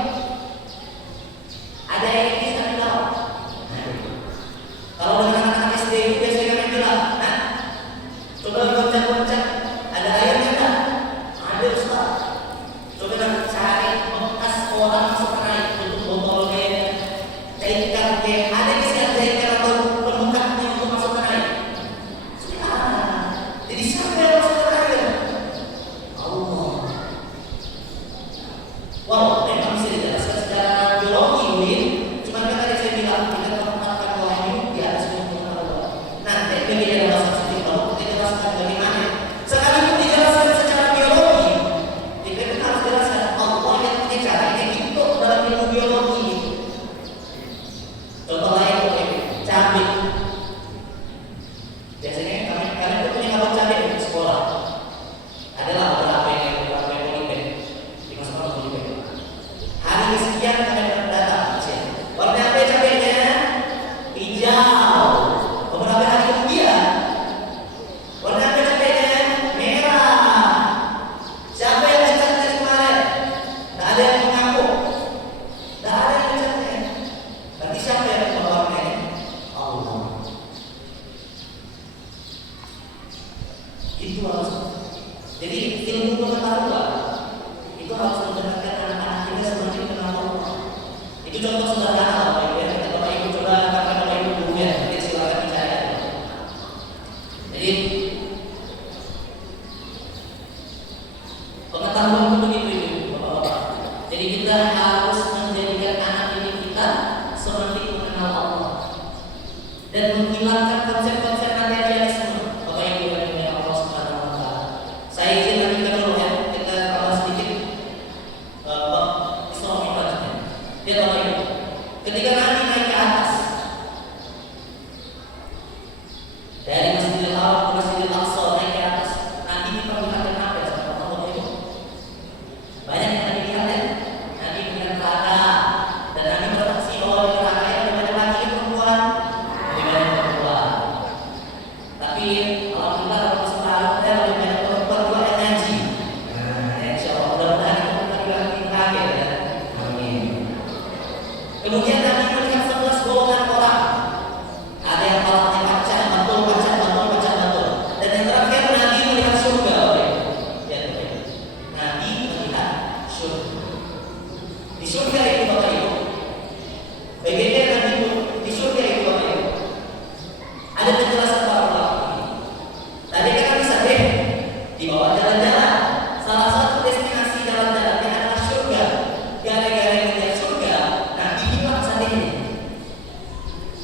Ada yang ini sampai tahu. Kalau dengan anak-anak SD itu biasanya kami bilang, nah, coba loncat-loncat, ada airnya enggak? Ada Ustaz. Coba cari bekas orang masuk air, tutup botolnya, cairkan dia. Ada di sini cairkan atau pembukanya untuk masuk air. Jadi siapa yang masuk air? Allah. Wow, memang bisa dijelaskan secara biologi, Win. Cuma kan tadi saya bilang kita menempatkan wahyu di atas permukaan Allah. Nanti bagi ada bahasa sedikit kalau kita jelaskan bagaimana. Sekalipun dijelaskan secara biologi, kita kan harus jelaskan Allah yang punya cara yang hidup dalam ilmu biologi. Contoh lain, cabai. Biasanya kalian tuh punya kabel cabai di sekolah. Adalah beberapa yang politik di masa politik. Hari sekian kami datang. Warna apa cabainya? Hijau. Beberapa hari kemudian, warna apa cabainya? Merah. Siapa yang mencatnya kemarin? Tak ada yang mengaku. Tak ada yang mencatnya. Berarti siapa yang mengeluarkannya? Allah. Itu harus. Jadi ilmu pengetahuan itu harus mendengarkan anak-anak kita semakin kenal Allah. Itu contoh sederhana Bapak Ibu ya. Bapak Ibu coba katakan Bapak Ibu guru ya, nanti silakan bicara. Jadi pengetahuan itu begitu Ibu Bapak-bapak. Jadi kita harus menjadikan anak didik kita semakin mengenal Allah dan menghilangkan konsep-konsep materialisme. Bapak Ibu yang dimuliakan Allah Subhanahu wa taala. Saya izin lanjutkan dulu ya. Kita tambah sedikit Isra Mi'rajnya. Lihat Bapak Ibu. Ketika Nabi naik ke atas dari Masjidil Haram ke Masjidil Aqsa, naik ke atas, Nabi diperlihatkan apa ya sama Bapak Ibu? Banyak yang Nabi lihat ya. Nabi melihat neraka dan Nabi bersaksi bahwa di neraka itu lebih banyak laki dan perempuan, lebih banyak perempuan. Tapi alhamdulillah kalau sekarang ada lebih banyak perempuan juga yang ngaji. Insya Allah mudah-mudahan itu kita bilang terakhir ya. Amin. Kemudian Nabi melihat 11 golongan orang. Ada yang palanya kaca, betul. Dan yang terakhir Nabi melihat surga. Ya, Nabi melihat surga. Di surga itu Bapak Ibu. Bagaimana Nabi itu di surga itu Bapak Ibu? Ada penjelasan para ulama. Tadi kan bisa deh dibawa jalan-jalan. Salah satu destinasi jalan-jalannya adalah surga. Gara-gara melihat surga, Nabi bilang sendiri.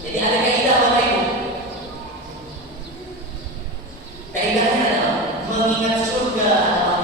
Jadi ada kaidah Bapak Ibu. Kaidahnya adalah mengingat surga adalah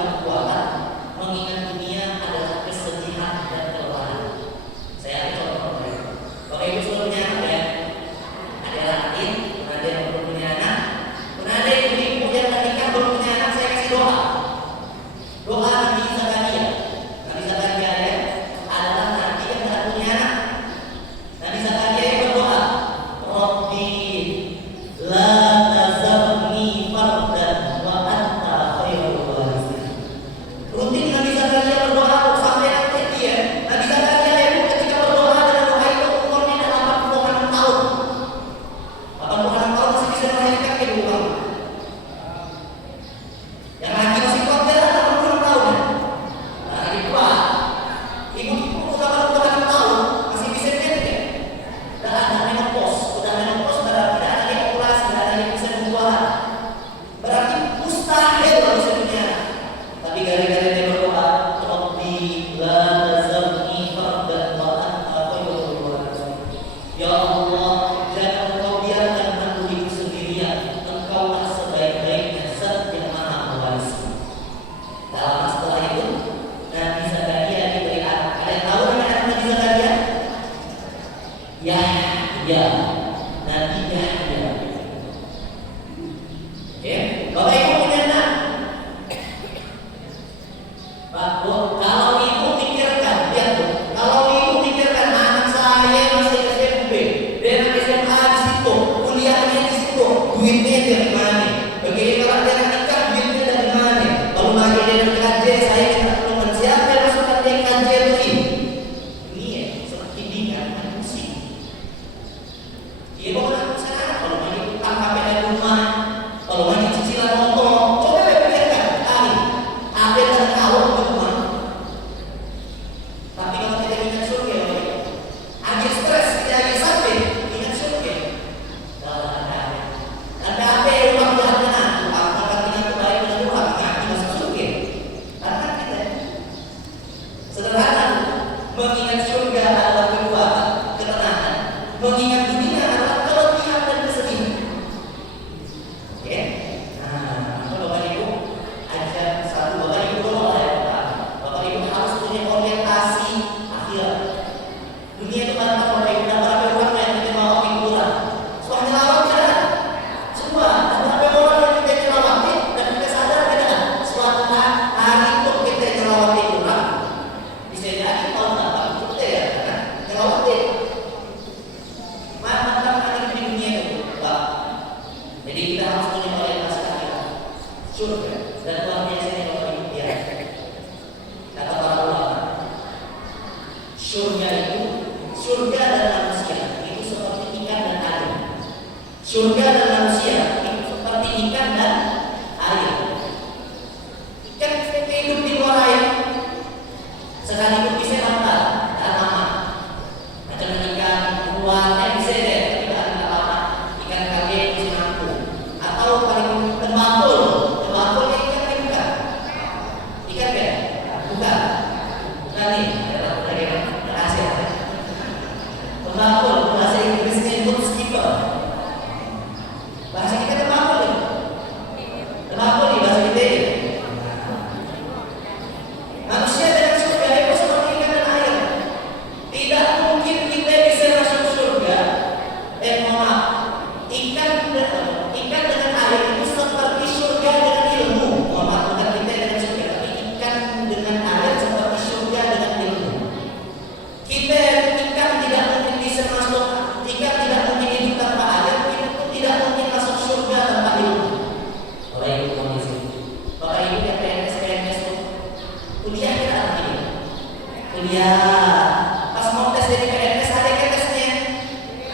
kuliah. Pas mau tes jadi PNS ada ke tesnya.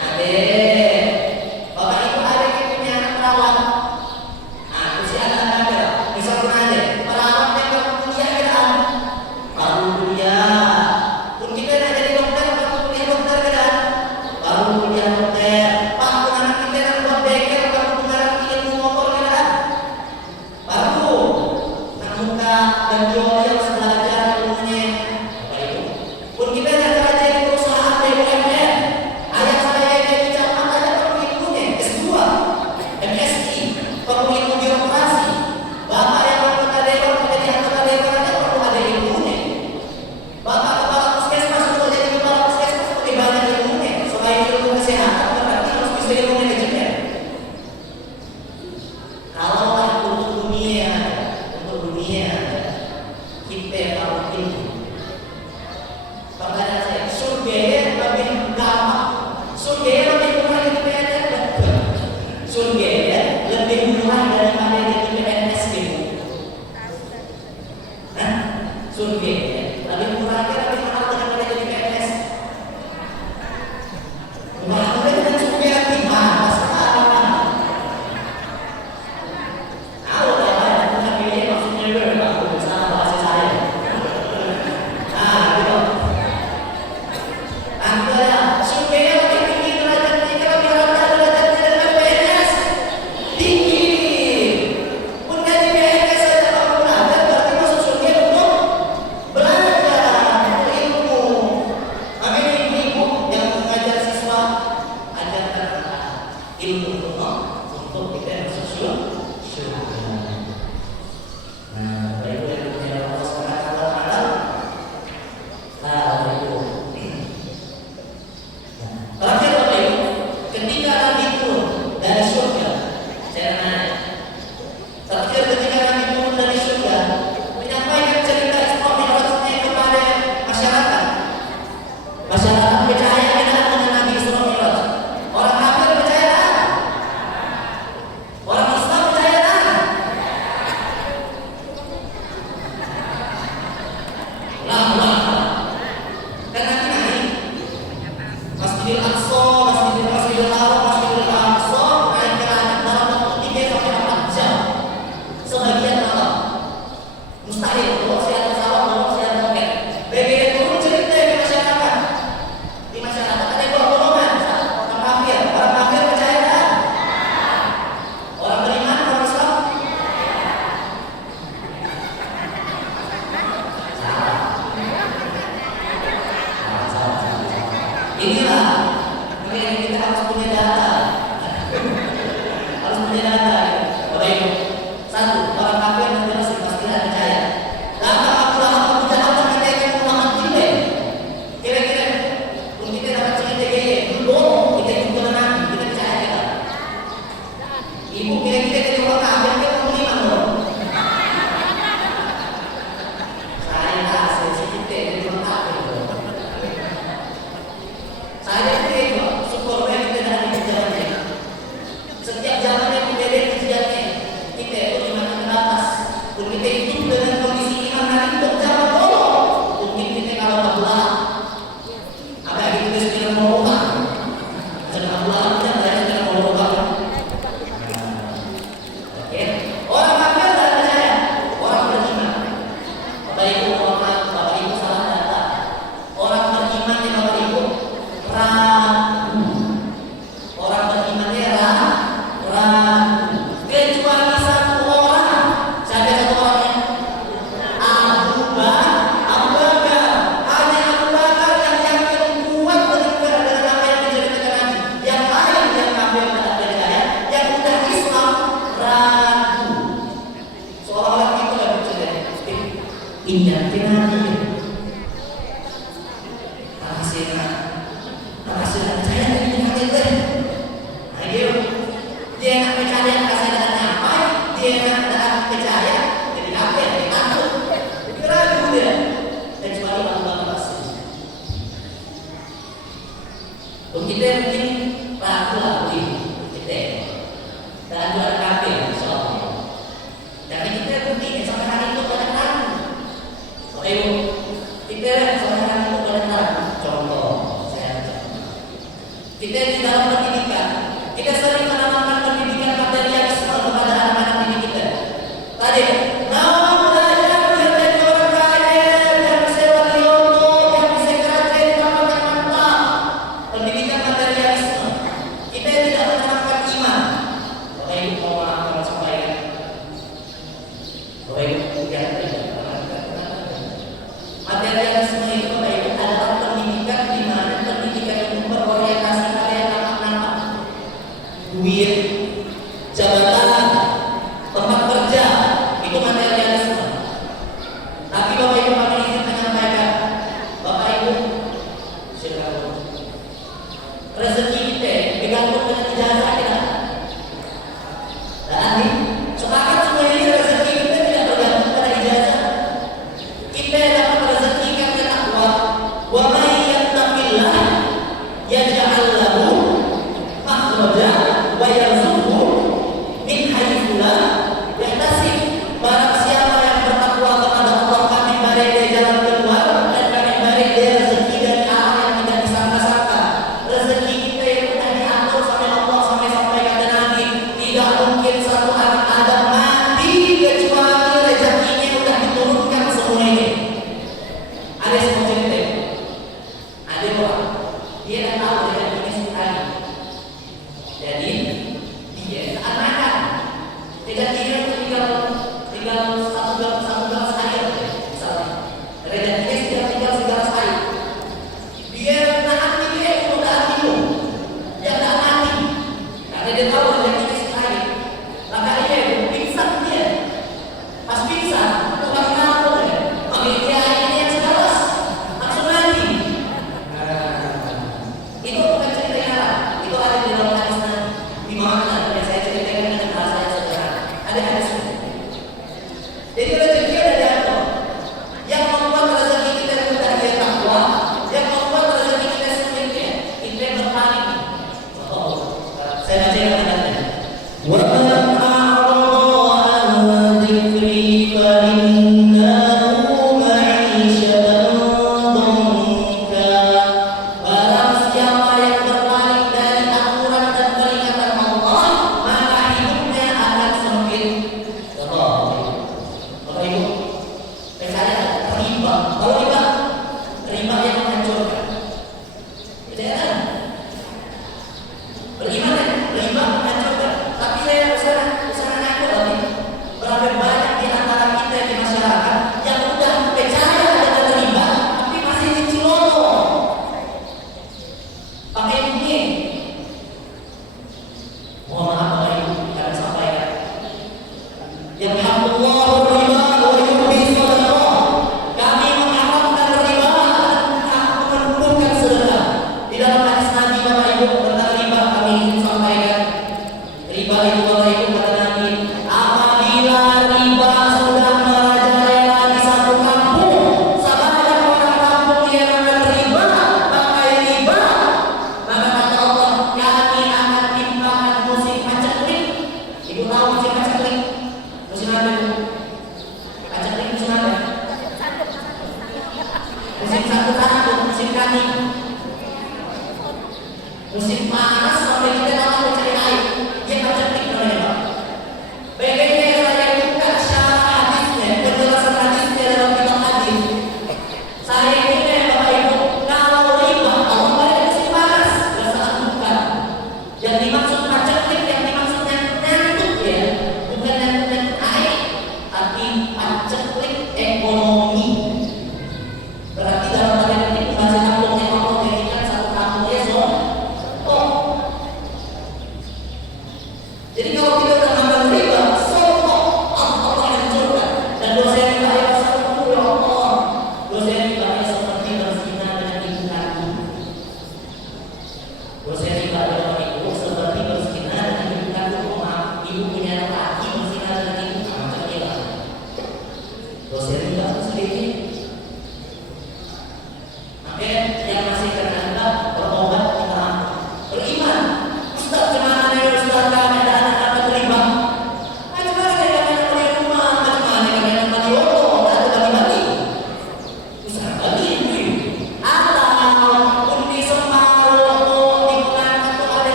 Ada. Bapak ibu ada yang punya anak perawat. Nah, usia anak ada. Misalnya ada perawat yang baru kuliah kan? Baru kuliah. Pun kita nak jadi dokter, baru kuliah dokter kan? Baru kuliah dokter. Pak, anak kita nak buat bengkel, baru kuliah ilmu motor kan? Baru. Nak buka dan jual yang belajar ilmunya. Bapak ibu. Pun kita nak jadi perusahaan BUMN. Ayah saya jadi camat aja perlu ilmunya S2, MSI, perlu ilmu birokrasi. Bapak yang anggota dewan menjadi anggota dewan aja perlu ada ilmunya. Bapak kepala puskesmas untuk jadi kepala puskesmas lebih banyak ilmunya. Selain ilmu kesehatan, berarti harus bisa ilmu manajemen. Kalaulah untuk dunia, kita tahu ilmu. Pertanyaan saya, surga lebih gampang, surga lebih murah dari PNS, surga lebih murah daripada dari PNS gitu. Nah, surga lebih murah lebih mahal daripada dari PNS. Mahal dengan surga lebih mahal sekarang. Kalau saya punya pilih maksudnya berapa? Salah bahasa saya. Nah, gitu. Antara survei lebih tinggi derajatnya kalau dirata derajatnya dengan PNS tinggi. Pun gaji PNS saja kalau belajar berarti masuk survei untuk belajar ilmu. Makanya ibu yang mengajar siswa ajarkan ilmu untuk kita masuk surga. Nah, Bapak Ibu yang punya Allah Subhanahu wa taala. Nah, Bapak Ibu. Terakhir Bapak Ibu, ketika Nabi turun dari surga, saya nanya. Terakhir ketika Nabi turun dari surga, menyampaikan cerita Isra Mi'rajnya kepada masyarakat. Masyarakat percaya dengan Nabi Isra Mi'raj. Orang kafir percaya tak? Orang Islam percaya tak? Dan nanti naik Masjidil Aqsa, Masjidil Haram, Masjidil Aqsa naik ke langit dalam waktu 3 sampai 4 jam. Sebagian malam. Mustahil kalau saya ada pesawat, kalau saya ada roket. Begitu turun cerita di masyarakat. Di masyarakat ada dua golongan, orang kafir. Orang kafir percaya tak? Orang beriman, orang Islam? Inilah yang kita harus punya data. Harus punya data. Bapak Ibu, satu, orang kafir yang jelas pasti tidak percaya. Data Abu Jahal mengatakan Muhammad Jile. Kira-kira untuk kita dapat cerita gaya, bohong kita juga menang, kita percaya kita. Ibu kira-kira jadi orang kafir kita beriman loh. Saya sedikit jadi orang kafir. Saya juga syukur kita ada di jalannya. Setiap jalannya berbeda kejadiannya. Kita beriman terbatas. Untuk kita hidup dengan kondisi iman dan hidup zaman dulu. Mungkin kita kalau berdoa, apa yang kita sedang mau sedang berdoa kita sedang mau berdoa. Oke, orang kafir tidak percaya, orang beriman. Bapak Ibu, Bapak Ibu salah data. Orang beriman yang Bapak Ibu ragu. Orang berimannya ragu. Kecuali satu orang. Siapa satu orangnya? Abu Bakar. Hanya Abu Bakar yang yakin kuat dengan apa yang diceritakan Nabi. Yang lain yang kafir tidak percaya, yang udah Islam ragu. Seolah-olah itu yang bercerita. Ingat Nabi. Hasilnya saya ini hati gue. Dia nak percaya kasih dan nyampai, dia nak percaya jadi apa yang ditakut. Jadi ragu dia. Kecuali Allah pasti. Untuk kita mungkin ragu lah kita. Ragu ada kafir soalnya. Tapi kita mungkin sampai hari itu banyak ragu. Bapak Ibu,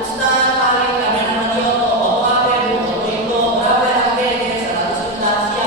Ustaz paling kami nama dia atau apa bu, atau itu berapa yang harganya 100 juta.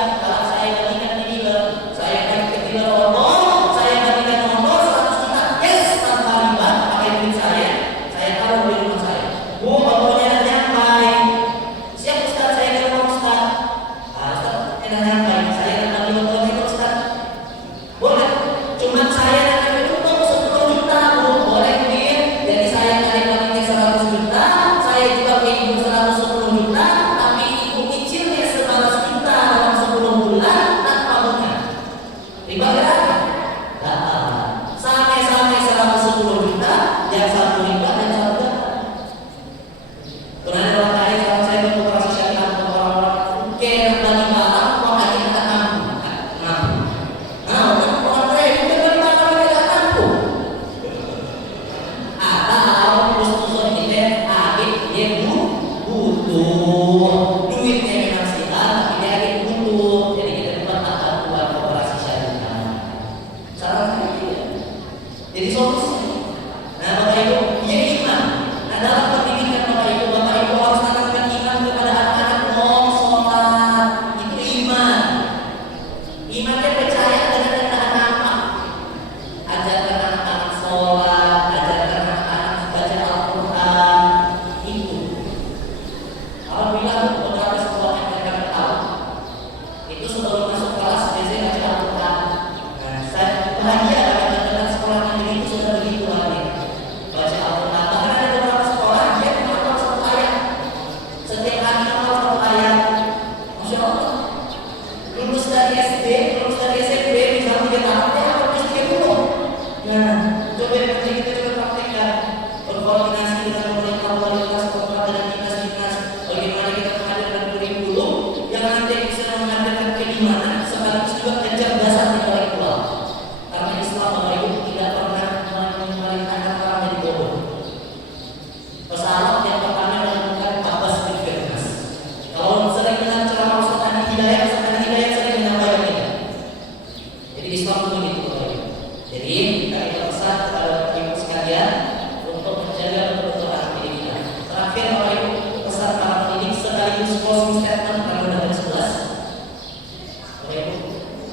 closing statement kalau udah jam 11. Oke,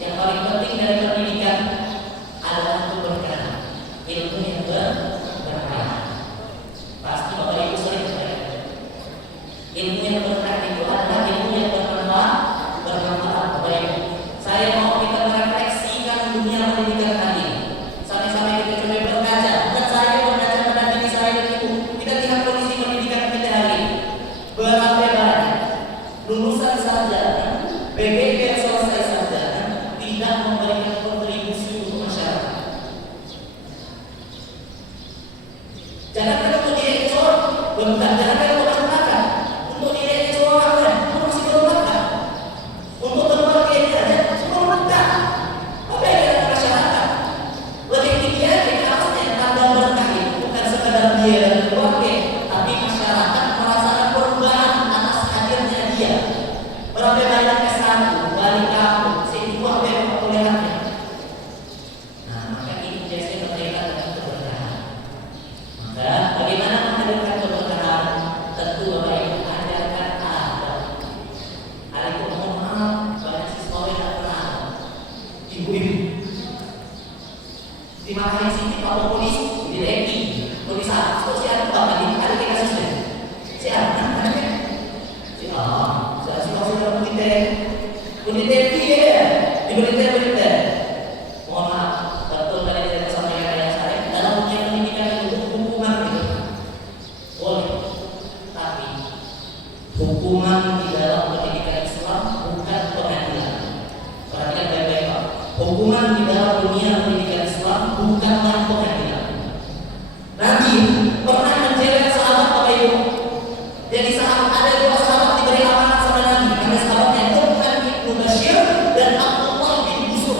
yang paling penting dari pendidikan adalah keberkahan, ilmu yang berkah. Pasti Bapak Ibu sering dengar. Ilmu yang berkah itu adalah ilmu yang bermanfaat. Bapak Ibu, saya mau kita merefleksikan dunia pendidikan tadi. Sampai-sampai kita coba berkaca. Dan saya berkaca pada diri saya dan ibu. Kita lihat kondisi pendidikan kita hari ini. Berapa banyak lulusan sarjana, BGP selesai sarjana, tidak memberikan kontribusi untuk masyarakat. Jangan untuk direktur, jangan untuk masyarakat, untuk direktur itu masih belum makan. Untuk berbagai aja belum makan. Apa yang ada masyarakat? Lebih tinggi aja harusnya tanda berkah itu bukan sekadar dia dan keluarga, tapi masyarakat merasakan perubahan atas hadirnya dia. Berapa banyak S1, balik kampung, sehingga apa yang kemuliaannya. Nah, maka ini biasanya berkaitan dengan keberkahan. Maka bagaimana menghadirkan keberkahan? Tentu Bapak Ibu ajarkan adab. Hal itu mohon maaf, banyak siswa yang tidak pernah. Ibu-ibu dimarahin sini kalau polisi direki, polisi itu siapa Bapak ini ada kayak kasusnya. Siapa? Ada kan? Saya sudah Uniter dia, diberikan. Mohon maaf, betul tadi saya sampaikan ayah saya dalam dunia pendidikan itu hukuman itu boleh, tapi hukuman di dalam pendidikan Islam bukan pengadilan. Perhatikan baik-baik Pak. Hukuman di dalam dunia pendidikan Islam bukanlah pengadilan. Nabi pernah menjelaskan sahabat Bapak Ibu. Jadi sahabat ada dua sahabat diberi amanah sama Nabi. Karena sahabatnya Nu'man bin Bashir dan Abdullah bin Busur.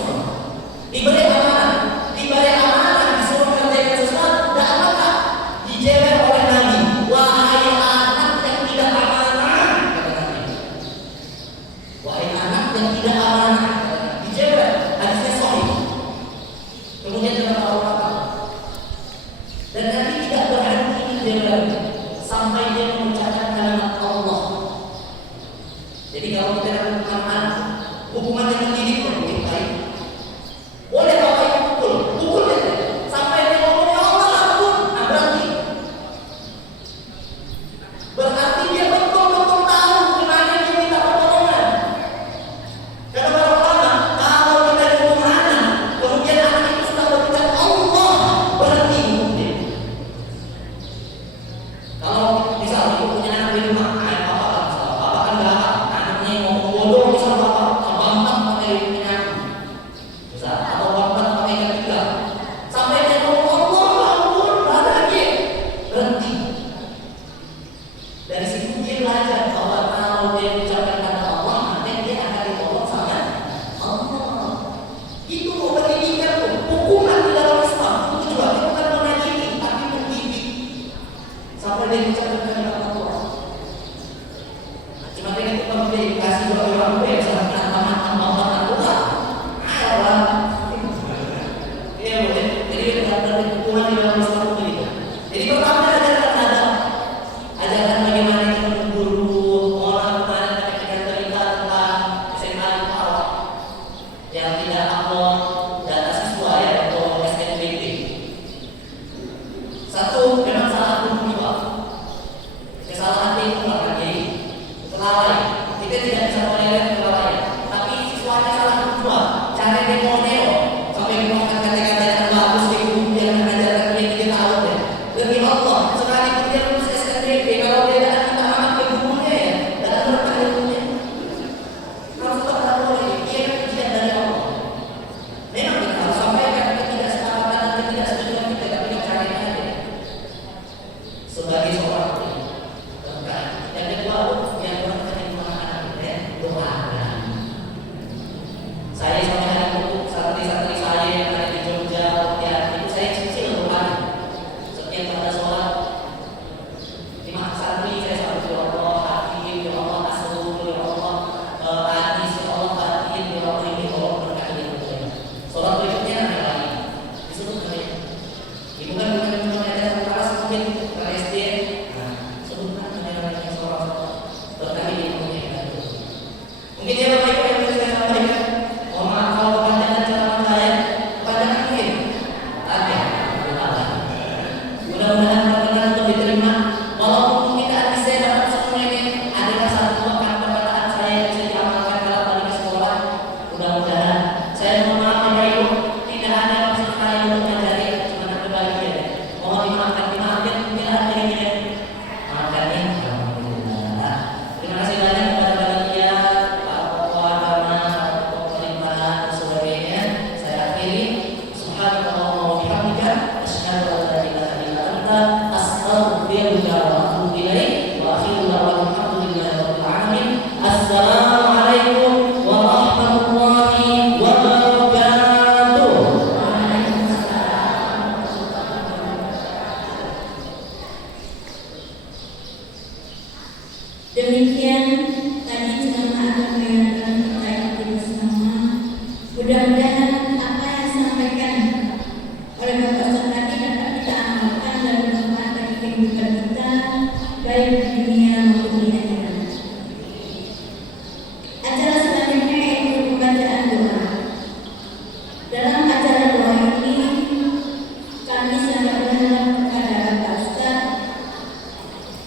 Diberi amanah, disuruh mengerjakan sesuatu, dan apakah dijewer oleh Nabi? Wahai anak yang tidak amanah, kata Nabi. Wahai anak yang tidak amanah, dijewer. Hadisnya sahih. Kemudian kita tahu apa? Dan Nabi tidak berhenti menjewer sampai dia mengucapkan kalimat Allah. Jadi kalau kita lakukan hukuman yang mendidik lebih baik. Boleh Bapak Ibu pukul dia sampai dia ngomong ya Allah ampun. Nah, berarti dia betul-betul tahu gimana dia minta pertolongan. Kata para ulama, kalau kita dihukum anak, kemudian anak itu sudah berucap Allah, berhenti hukum dia. Kalau misal ibu punya anak di rumah, bapak kan galak, anaknya yang ngomong bodoh, misal bapak bantah pakai penyapu, misal atau bantah pakai ketiga, sampai dia ngomong Allah ampun, lagi berhenti. Dari situ dia belajar bahwa kalau dia ucapkan kata Allah, nanti dia akan ditolong sama Allah. Itu pendidikan tuh, hukuman di dalam Islam itu juga bukan mengadili, tapi mendidik. Sampai dia ucapkan kalimat Allah. Cuma dengan itu kalau dia dikasih dua orang tua yang sangat tambah Allah. Iya boleh. Jadi ada hukuman di dalam Islam itu. Jadi pertama ajarkan bagaimana kita mengguru orang kemana ketika cerita tentang SMA itu awal yang tidak upload data siswa ya untuk SNBP. Satu, memang salah hukum Pak. Kesalahan itu lagi kelalaian. Kita tidak bisa tolerir kelalaian. Tapi siswanya salah kedua, cara dia model sampai menggunakan kata-kata yang bagus di guru dia mengajarkan dia 3 tahun ya. Demi Allah, sekali dia lulus SNBP kalau dia tidak minta maaf ke gurunya ya, tidak berkah ilmunya. Harus tetap boleh, dia kan ujian dari Allah. Memang kita harus sampaikan ketidaksepakatan dan ketidaksetujuan kita, tapi dicari aja. Sebagai seorang yang kedua yang berkaitan dengan anak-anak ya, doa Assalamualaikum warahmatullahi wabarakatuh. Demikian tadi ceramah agama yang telah kita ikuti bersama. Mudah-mudahan apa yang disampaikan oleh Bapak Ustaz tadi dapat kita amalkan dan bermanfaat bagi kehidupan kita, baik di dunia maupun di akhirat. Acara selanjutnya yaitu pembacaan doa. Dalam acara doa ini kami sangat berharap kepada Bapak Ustaz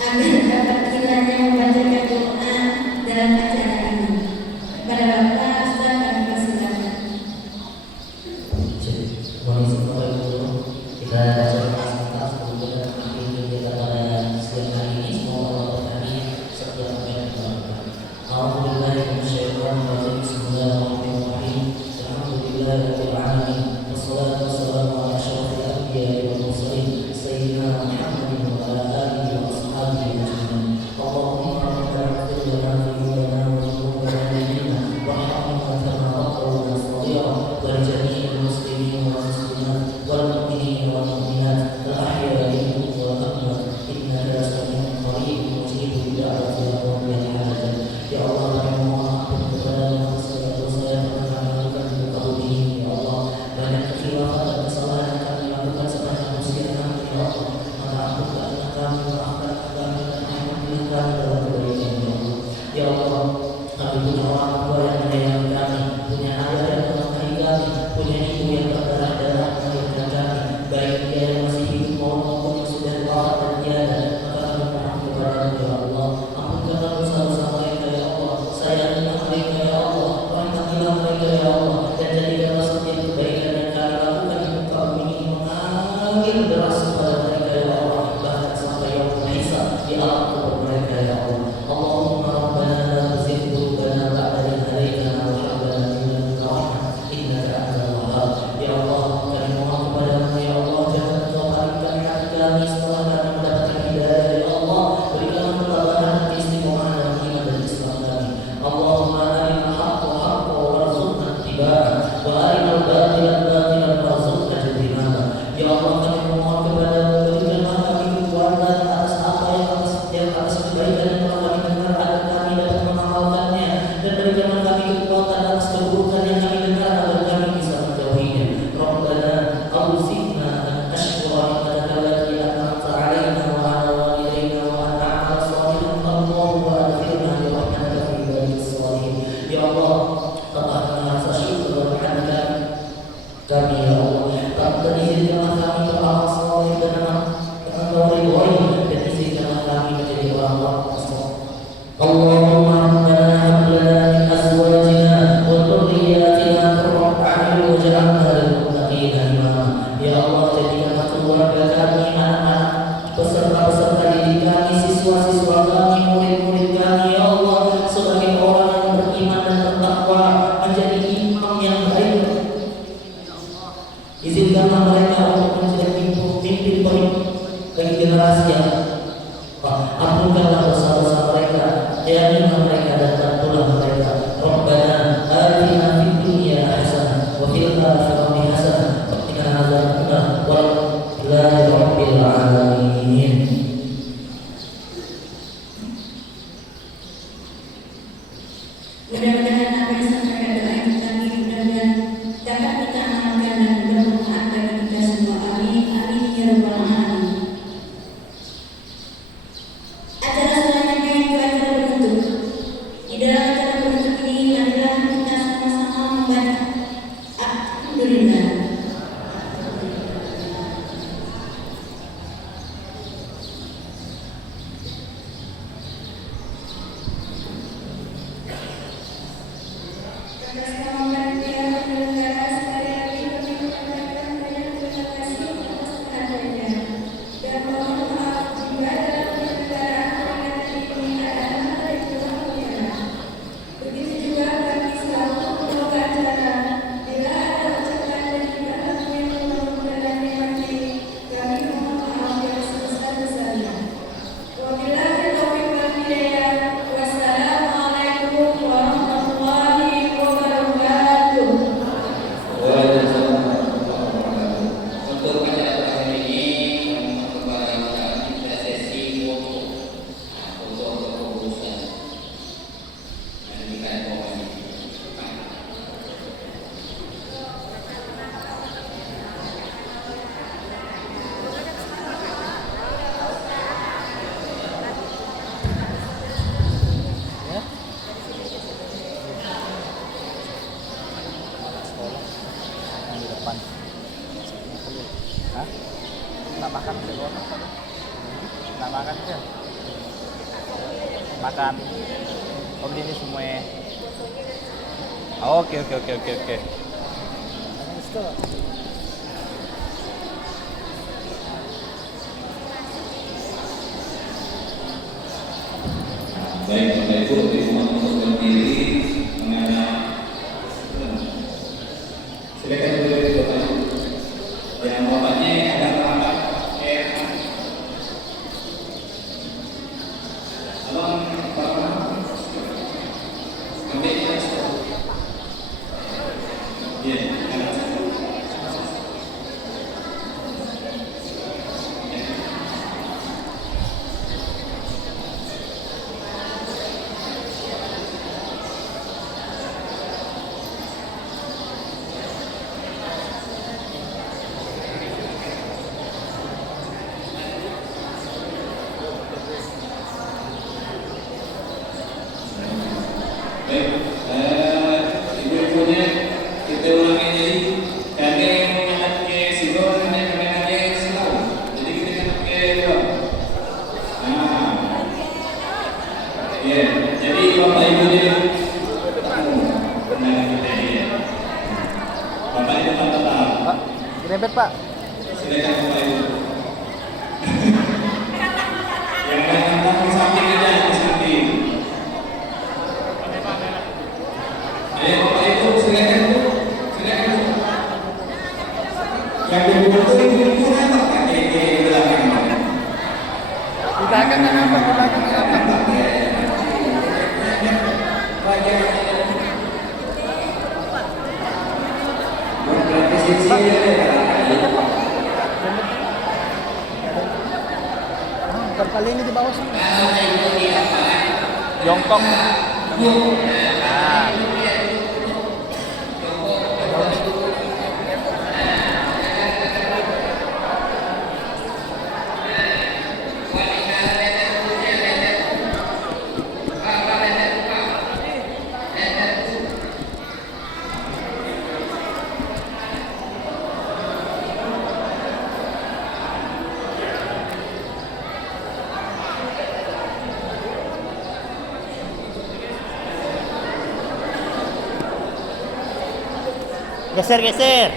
agar dapat kiranya membacakan doa dalam acara ini. Kepada Bapak Ustaz kami persilakan. Kita baca sebentar sebelum kita mengakhiri kegiatan pada siang hari ini. Semoga Allah berkati setiap apa yang kita lakukan. Alhamdulillah minasyaitonir rajim. Bismillahirrahmanirrahim. Alhamdulillahirabbil alamin. Wassalatu wassalamu ala asyrofil anbiya'i wal mursalin sayyidina Muhammadin wa ala alihi wa ashabihi ajmain. Allahumma rabbana ighfir lana dhunubana wa dhunuba walidina warhamna kama rabbayana shaghira wa li jami'il muslimin wal muslimat wal mu'minin wal mu'minat al ahya'i minhum wal amwat innaka sami'un qaribun mujibud da'wati ya hajat. Ya Allah, kami mohon ampun kepada segala dosa yang pernah kami lakukan di muka bumi ini. Ya Allah, banyak kekhilafan dan kesalahan yang kami lakukan sepanjang usia kami. Ya Allah, maka ampunkanlah kami, maafkan kami dan ampunilah kami dalam kebaikan. Ya Allah, ya Allah, kami punya orang tua yang menyayangi kami, punya ayah yang menafkahi kami, punya ibu yang berdarah-darah melahirkan kami, baik dia yang masih hidup maupun yang sudah wafat dan tiada. Maka kami mohon kepada-Mu ya Allah, ampunkanlah dosa-dosa mereka ya Allah, sayangilah mereka ya Allah, rahmatilah mereka ya Allah, dan jadikanlah setiap kebaikan yang kami lakukan di muka bumi ini mengalir deras kepada mereka ya Allah, bahkan sampai yaumul hisab di alam kubur mereka ya Allah. Allahumma rabbana la tuzigh qulubana ba'da idh hadaytana wa hab lana min ladunka rahmah innaka antal wahhab. Ya Allah, kami mohon kepada-Mu ya Allah, jangan Engkau palingkan hati kami setelah kami mendapatkan hidayah ya Allah. Berikanlah ketabahan dan istiqomah dalam iman dan Islam kami. Allahumma arinal haqqa haqqan warzuqna ittiba'ah wa arinal batila batilan warzuqna ijtinaba. Ya Allah, kami memohon kepada-Mu, berikanlah kami kekuatan atas apa yang atas kebaikan yang telah kami dengar agar kami dapat mengamalkannya, dan berikanlah kami kekuatan atas keburukan yang kami dengar agar kami bisa menjauhinya. Rabbana awzi'na an nashkura ni'mataka allati an'amta 'alaina wa 'ala walidayna wa an na'mal shalihan tardahu wa adkhilna bi rahmatika fi ibadikis shalihin. Ya Allah, tambahkanlah rasa syukur dan kami ya Allah, dan izinkanlah kami beramal saleh dan Engkau ridhoi, dan izinkanlah kami menjadi orang-orang saleh. Allahumma rabbana hab lana min azwajina wa dhurriyyatina qurrata a'yun waj'alna lil muttaqina imama. Ya Allah, jadikanlah keluarga kami, anak-anak, peserta-peserta didik kami, siswa-siswa kami, murid-murid kami ya Allah, sebagai orang yang beriman dan bertakwa, menjadi imam yang baik. Izinkanlah mereka untuk menjadi pemimpin bagi generasi yang ampunkanlah dosa-dosa mereka, yakinlah mereka dan bantulah mereka. Rabbana atina fid dunya hasanah wa fil akhirati hasanah wa qina adzabannar walhamdulillahi rabbil alamin. Mudah-mudahan apa yang disampaikan doa yang tadi mudah-mudahan dapat kita amalkan dan bermanfaat bagi kita semua. Amin, amin ya rabbal alamin. Acara selanjutnya itu acara penutup. Di dalam acara penutup ini adalah kita sama-sama membaca Alhamdulillah. Wassalamualaikum makan sih. Nggak makan sih. Makan. Oh beli ini semuanya. Oke. Baik, Bapak Ibu, dimohon untuk berdiri menghadap. Silakan berdiri Bapak Ibu. Yang bapaknya ada terlambat. Halo, Bapak. Kami jelas. Iya, ada. Ibu-ibunya kita ulangi jadi yang menghadap ke Sidon dan kameranya selalu. Jadi kita kan ke dua. Ya, jadi Bapak Ibunya benar kita ya. Bapak Ibu tetap. Pak, dirempet Pak. Silakan Bapak Ibu. Yang datang ke samping aja, ke samping. Ayo Bapak Ibu, silakan Bu. Silakan Bu. Yang ibu-ibu ibu apa Pak? Di belakang. Di belakang kenapa? Di belakang kenapa? Bukan kali ini di bawah sini. Jongkok. Nah. Geser.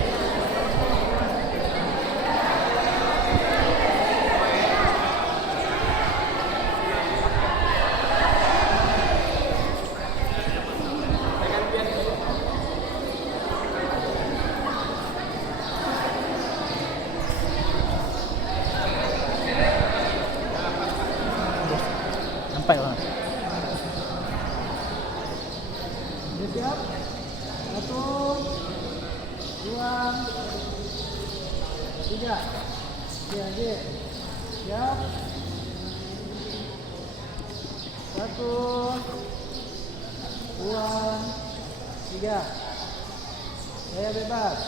Sampai banget. Siap. 1, 2, 3. Siap. 1, 2, 3. Saya bebas.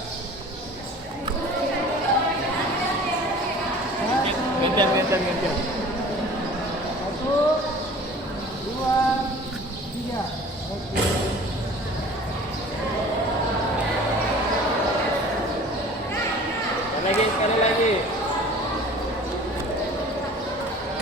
Gantian. 1, 2, 3. Oke.